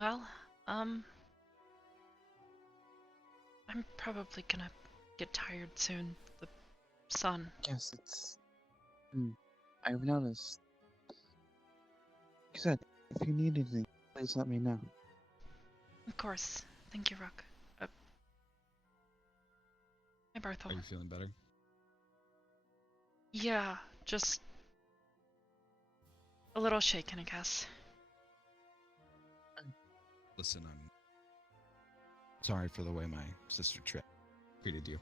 Well, I'm probably gonna get tired soon. The sun. Yes, it's. I've noticed. Like I said, if you need anything, please let me know. Of course. Thank you, Rook. Hi, Barthol. Are you feeling better? Yeah, just a little shaken, I guess. Listen, I'm sorry for the way my sister treated you.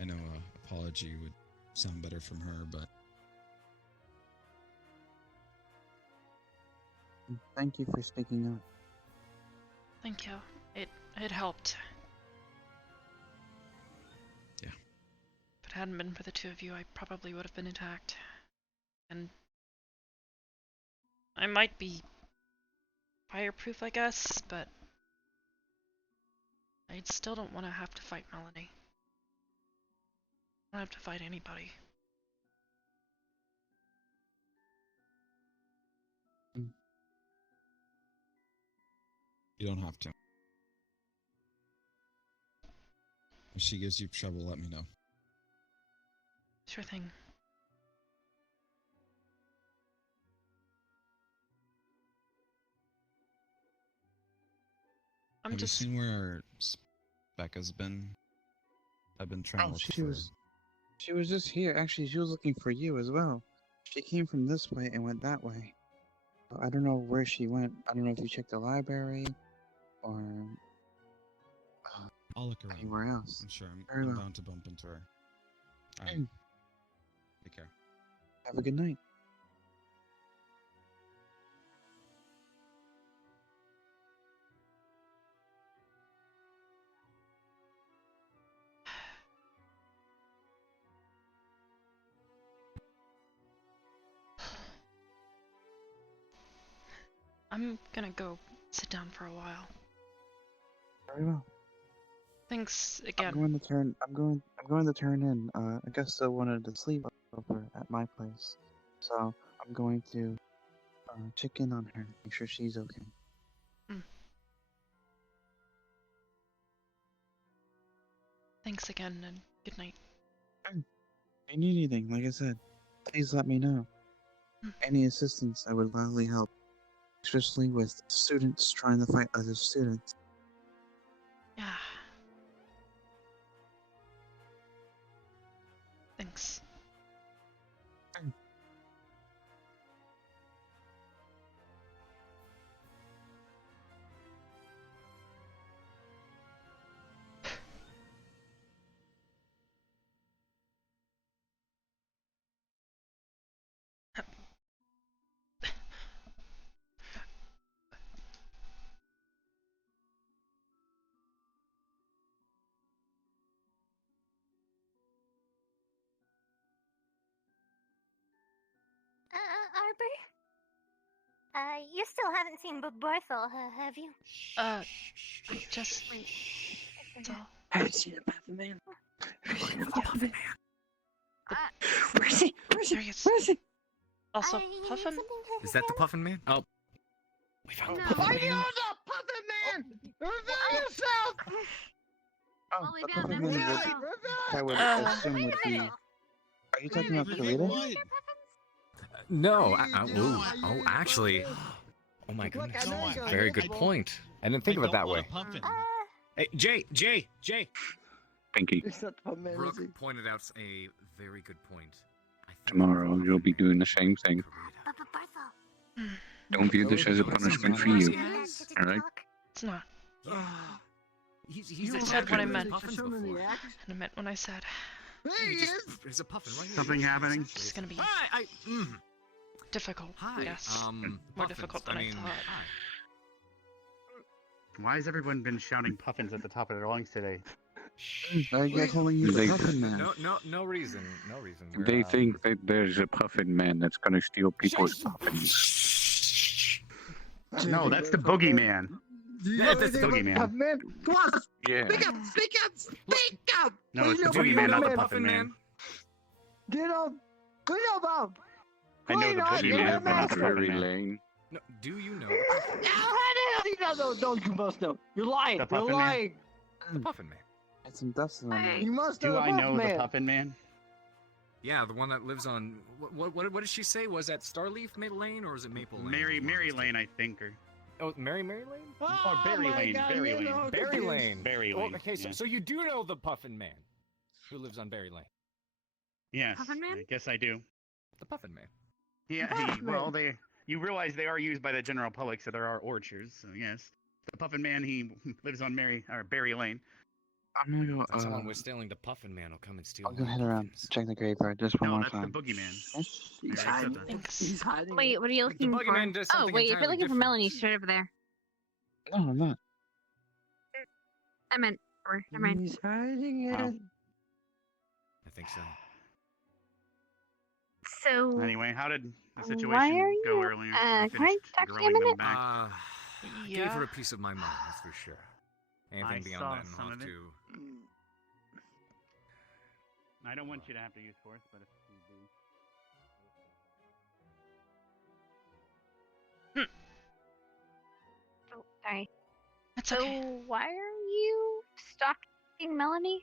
I know an apology would sound better from her, but Thank you for speaking up. Thank you. It helped. Yeah. If it hadn't been for the two of you, I probably would have been attacked. And I might be fireproof, I guess, but I still don't want to have to fight Melanie. I don't have to fight anybody. you don't have to. If she gives you trouble, let me know. Sure thing. Have you seen where Becca's been? I've been trying to look for her. She was just here. Actually, she was looking for you as well. She came from this way and went that way. I don't know where she went. I don't know if you checked the library or I'll look around. anywhere else. I'm sure Very I'm well. bound to bump into her. Alright. Take care. Have a good night. I'm gonna go sit down for a while. Very well. Thanks again. I'm going to turn in. Augusta wanted to sleep over at my place, so I'm going to check in on her, make sure she's okay. Thanks again, and good night. If you need anything, like I said, please let me know. Any assistance, I would gladly help, especially with students trying to fight other students. Yeah. Arbor? You still haven't seen Barthol, have you? I just saw. Have you seen a puffin man? Have you seen a puffin man? Where is he? There he is. Where is he? Also, Puffin? Is that the Puffin Man? Oh, we found the Are Puffin you Man. the puffin man? Reveal yourself! Oh, Well, we the found puppet him. man Yeah. I would assume would be. Are you talking about Kalita? No, actually. Oh my goodness. Very good point. I didn't think of it that way. Hey, Jay! Pinky, It's not the puffin man, is Rook he? pointed out a very good point. I think tomorrow you'll be doing the same thing. Barthol. Don't view this as a punishment for you, alright? It's not. He's I a said what I puffin. meant. Puffins Show him in before. the act. And I meant what I said. There he is! There's a puffin right here. Something happening? It's gonna be Hi, difficult. Hi. Yes. More Puffins, difficult than I thought. hi. Why has everyone been shouting puffins at the top of their lungs today? I get calling you the They- puppet man. No reason. No reason. They think that there's a puffin man that's gonna steal people's puffins. No, that's the boogeyman. Do you Yeah, know that's anything the about the boogeyman. puffin man? Come on! Yeah. Speak up! Speak up! Speak up! No, What it's do the you know boogeyman, about not the the puffin man. Do you know? We know about. I know the Why not? boogeyman, You're but not the master. puffin Drury man. Lane. No, do you know How the hell do you know? No, you must know. You're lying. The You're Puffin Man? lying. the Puffin Man? Had some dust in them. You must know Do the I know Puffin the man. puffin man? Yeah, the one that lives on. What did she say? Was that Starleaf Lane or is it Maple Lane? Mary Lane, I think, or Oh, Mary Lane? oh, Berry my Lane, God, Berry you Lane. know, Berry confused. Lane. Berry Oh, Lane. okay, yeah. so you do know the Puffin Man, who lives on Berry Lane. Yes, Puffin Man? I guess I do. The Puffin Man. Yeah, Puffin well, Man. you realize they are used by the general public, so there are orchards. So yes, the Puffin Man, he lives on Berry Lane. I'm gonna go. If someone was stealing the Puffin Man, will come and steal. I'll go my head around, puffins. check the graveyard just one No, more that's time. the boogeyman. He's I hiding. accept that. Thanks. He's hiding. Wait, what are you The looking for? boogeyman does Oh, something wait, if you're entirely looking for different. Melanie, straight over there. No, I'm not. I meant, or never mind. He's hiding it. Wow. I think so. So, Anyway, how did the situation why are go you? earlier? Can I finished talk to you a grilling them minute? back? I gave Yeah. her a piece of my mind, that's for sure. Anything I beyond saw that, some I'll of have it. to. I don't want you to have to use force, but if you do. Oh, sorry. That's So, okay. why are you stalking Melanie?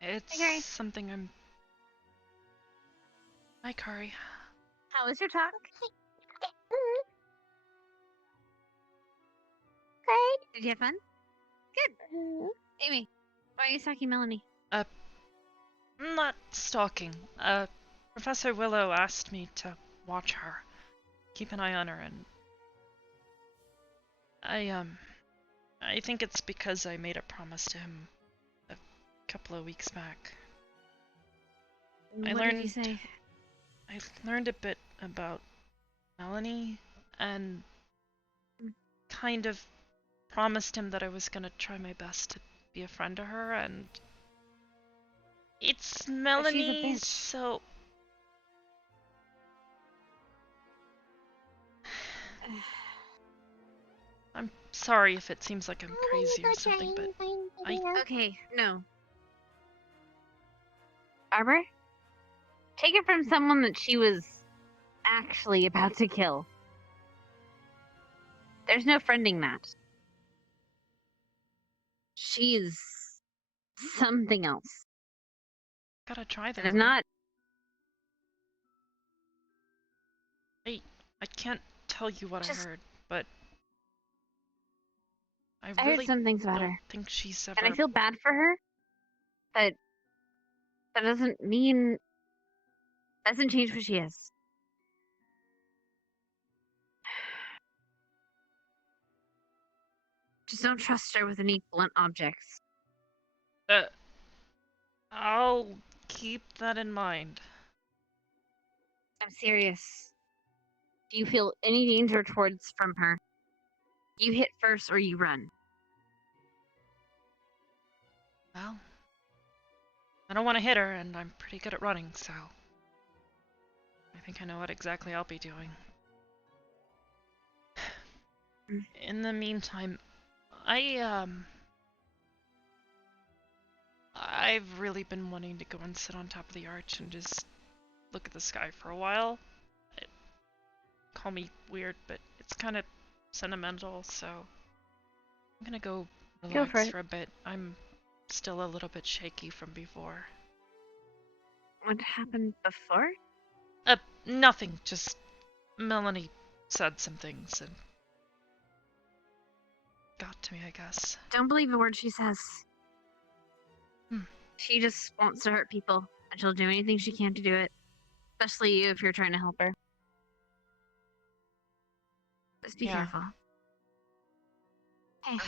It's Gary. something I'm. Hi, Kari. How was your talk? Great. Did you have fun? Good. Amy, why are you stalking Melanie? I'm not stalking. Professor Willow asked me to watch her, keep an eye on her, and I think it's because I made a promise to him a couple of weeks back. What did learned- you say? I learned a bit about Melanie and kind of promised him that I was gonna try my best to be a friend to her, and it's Melanie, bitch. so I'm sorry if it seems like I'm crazy or something, but Okay, no. Arbor? Take it from someone that she was actually about to kill. There's no friending that. She's something else. gotta try That that. is not. I can't tell you what Just- I heard, but I I really heard some things about don't her. think she's ever. And I feel bad for her, but that doesn't mean. Doesn't change who she is. Just don't trust her with any blunt objects. I'll keep that in mind. I'm serious. Do you feel any danger towards from her? You hit first or you run. Well, I don't want to hit her, and I'm pretty good at running, so think I know what exactly I'll be doing. In the meantime, I've really been wanting to go and sit on top of the arch and just look at the sky for a while. Call me weird, but it's kind of sentimental, so I'm gonna go relax for a bit. I'm still a little bit shaky from before. What happened before? Nothing. Just Melanie said some things and got to me, I guess. Don't believe a word she says. She just wants to hurt people, and she'll do anything she can to do it. Especially you if you're trying to help her. Just be careful. Hey.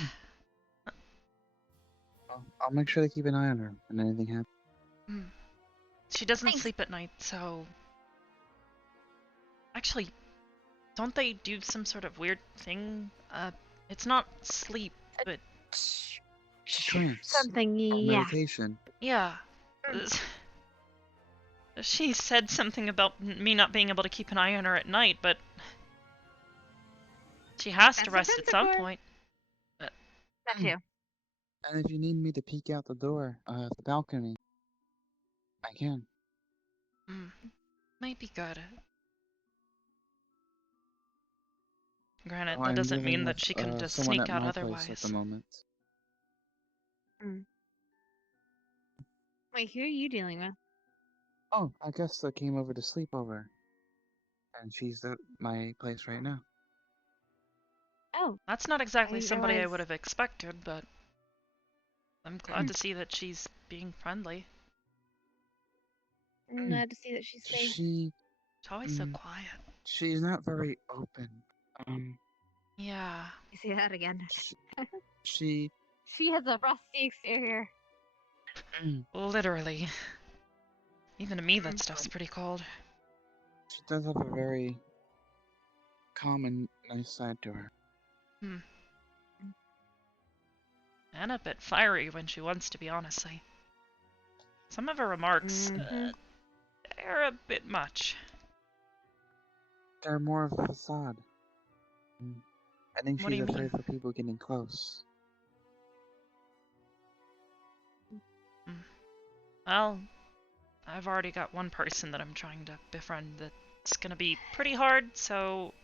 I'll make sure to keep an eye on her when anything happens. She doesn't sleep at night, so... Actually, don't they do some sort of weird thing? It's not sleep, but... Trance. Something, yeah. Meditation. Yeah. She said something about me not being able to keep an eye on her at night, but... She has to rest at some point. That too. And if you need me to peek out the door, the balcony, I can. Might be good. Granted, Oh, that I'm doesn't living mean that with, she can just someone sneak at out my otherwise. place at the moment. Wait, who are you dealing with? Oh, I guess they came over to sleep over. And she's at my place right now. Oh. That's not exactly somebody I realize- would have expected, but I'm glad to see that she's being friendly. I'm glad to see that she's safe. She's always so quiet. She's not very open. Yeah. You see that again? She She has a rusty exterior. Literally. Even to me, that stuff's pretty cold. She does have a very calm and nice side to her. And a bit fiery when she wants to be, honestly. Some of her remarks, they're a bit much. They're more of a facade. I think What do she's you mean? afraid for people getting close. Well, I've already got one person that I'm trying to befriend that's gonna be pretty hard, so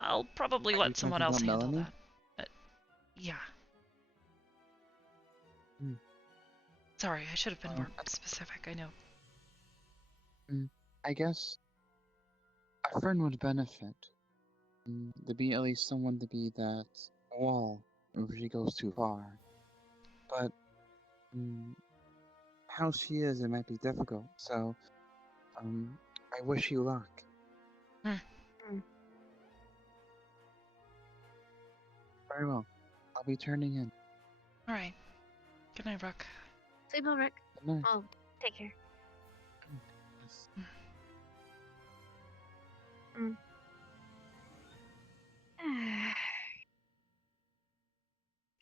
I'll probably let someone else handle Melanie? that. Yeah. Sorry, I should have been more specific, I know. I guess a friend would benefit. To be at least someone to be that wall if she goes too far. But how she is, it might be difficult. So, I wish you luck. Very well. I'll be turning in. Alright. Good night, Rook. Sleep well, Rick. Good night. Oh, take care.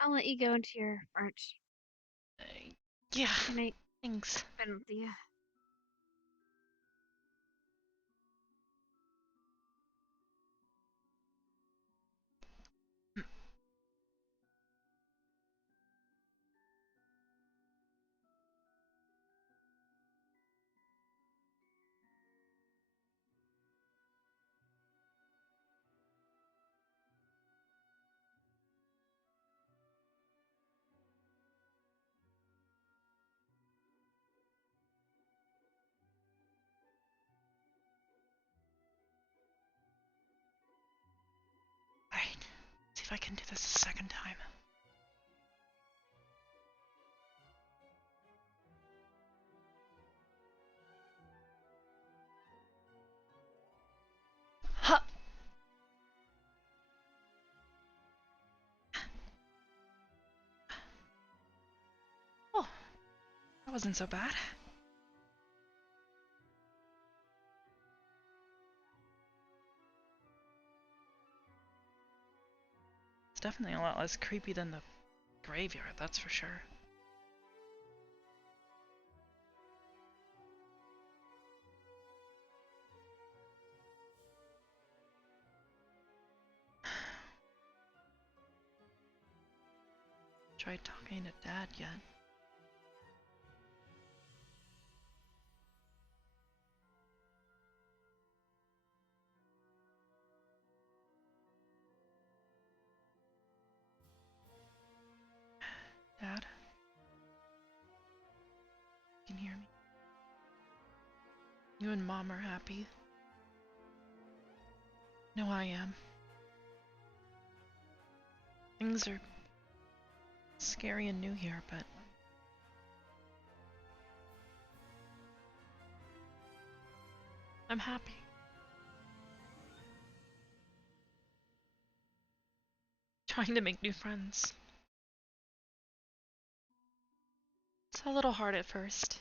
I'll let you go into your arch. Yeah. Good night. Thanks. Been with you. Alright. See if I can do this a second time. Huh. Oh, that wasn't so bad. It's definitely a lot less creepy than the graveyard, that's for sure. tried talking to Dad yet. Dad? You can hear me? You and Mom are happy. No, I am. Things are scary and new here, but I'm happy. Trying to make new friends. It's a little hard at first.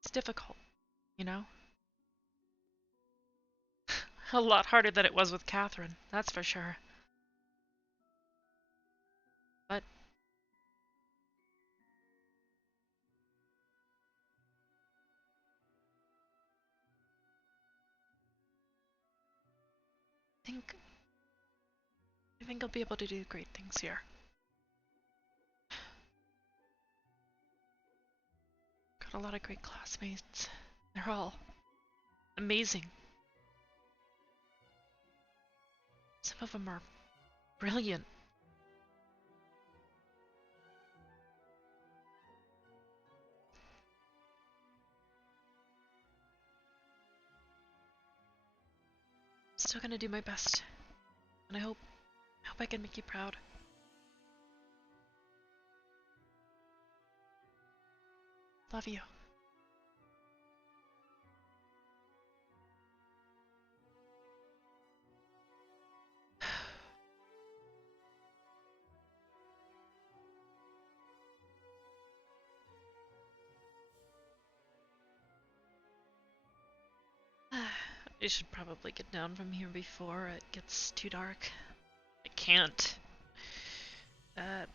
It's difficult, you know? A lot harder than it was with Catherine, that's for sure. But I think I'll be able to do great things here. Got a lot of great classmates. They're all amazing. Some of them are brilliant. Still gonna do my best. And I hope I can make you proud. Love you. I should probably get down from here before it gets too dark. I can't. Right.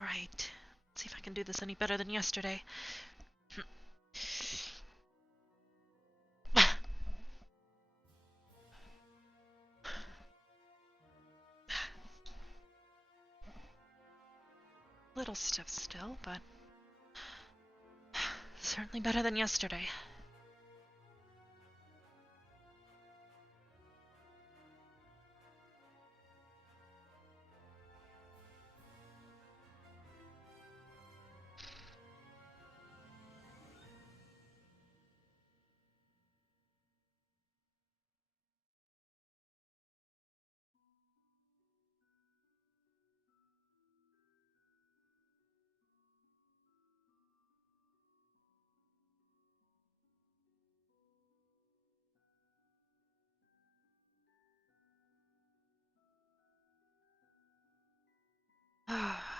Let's see if I can do this any better than yesterday. Little stiff still, but certainly better than yesterday.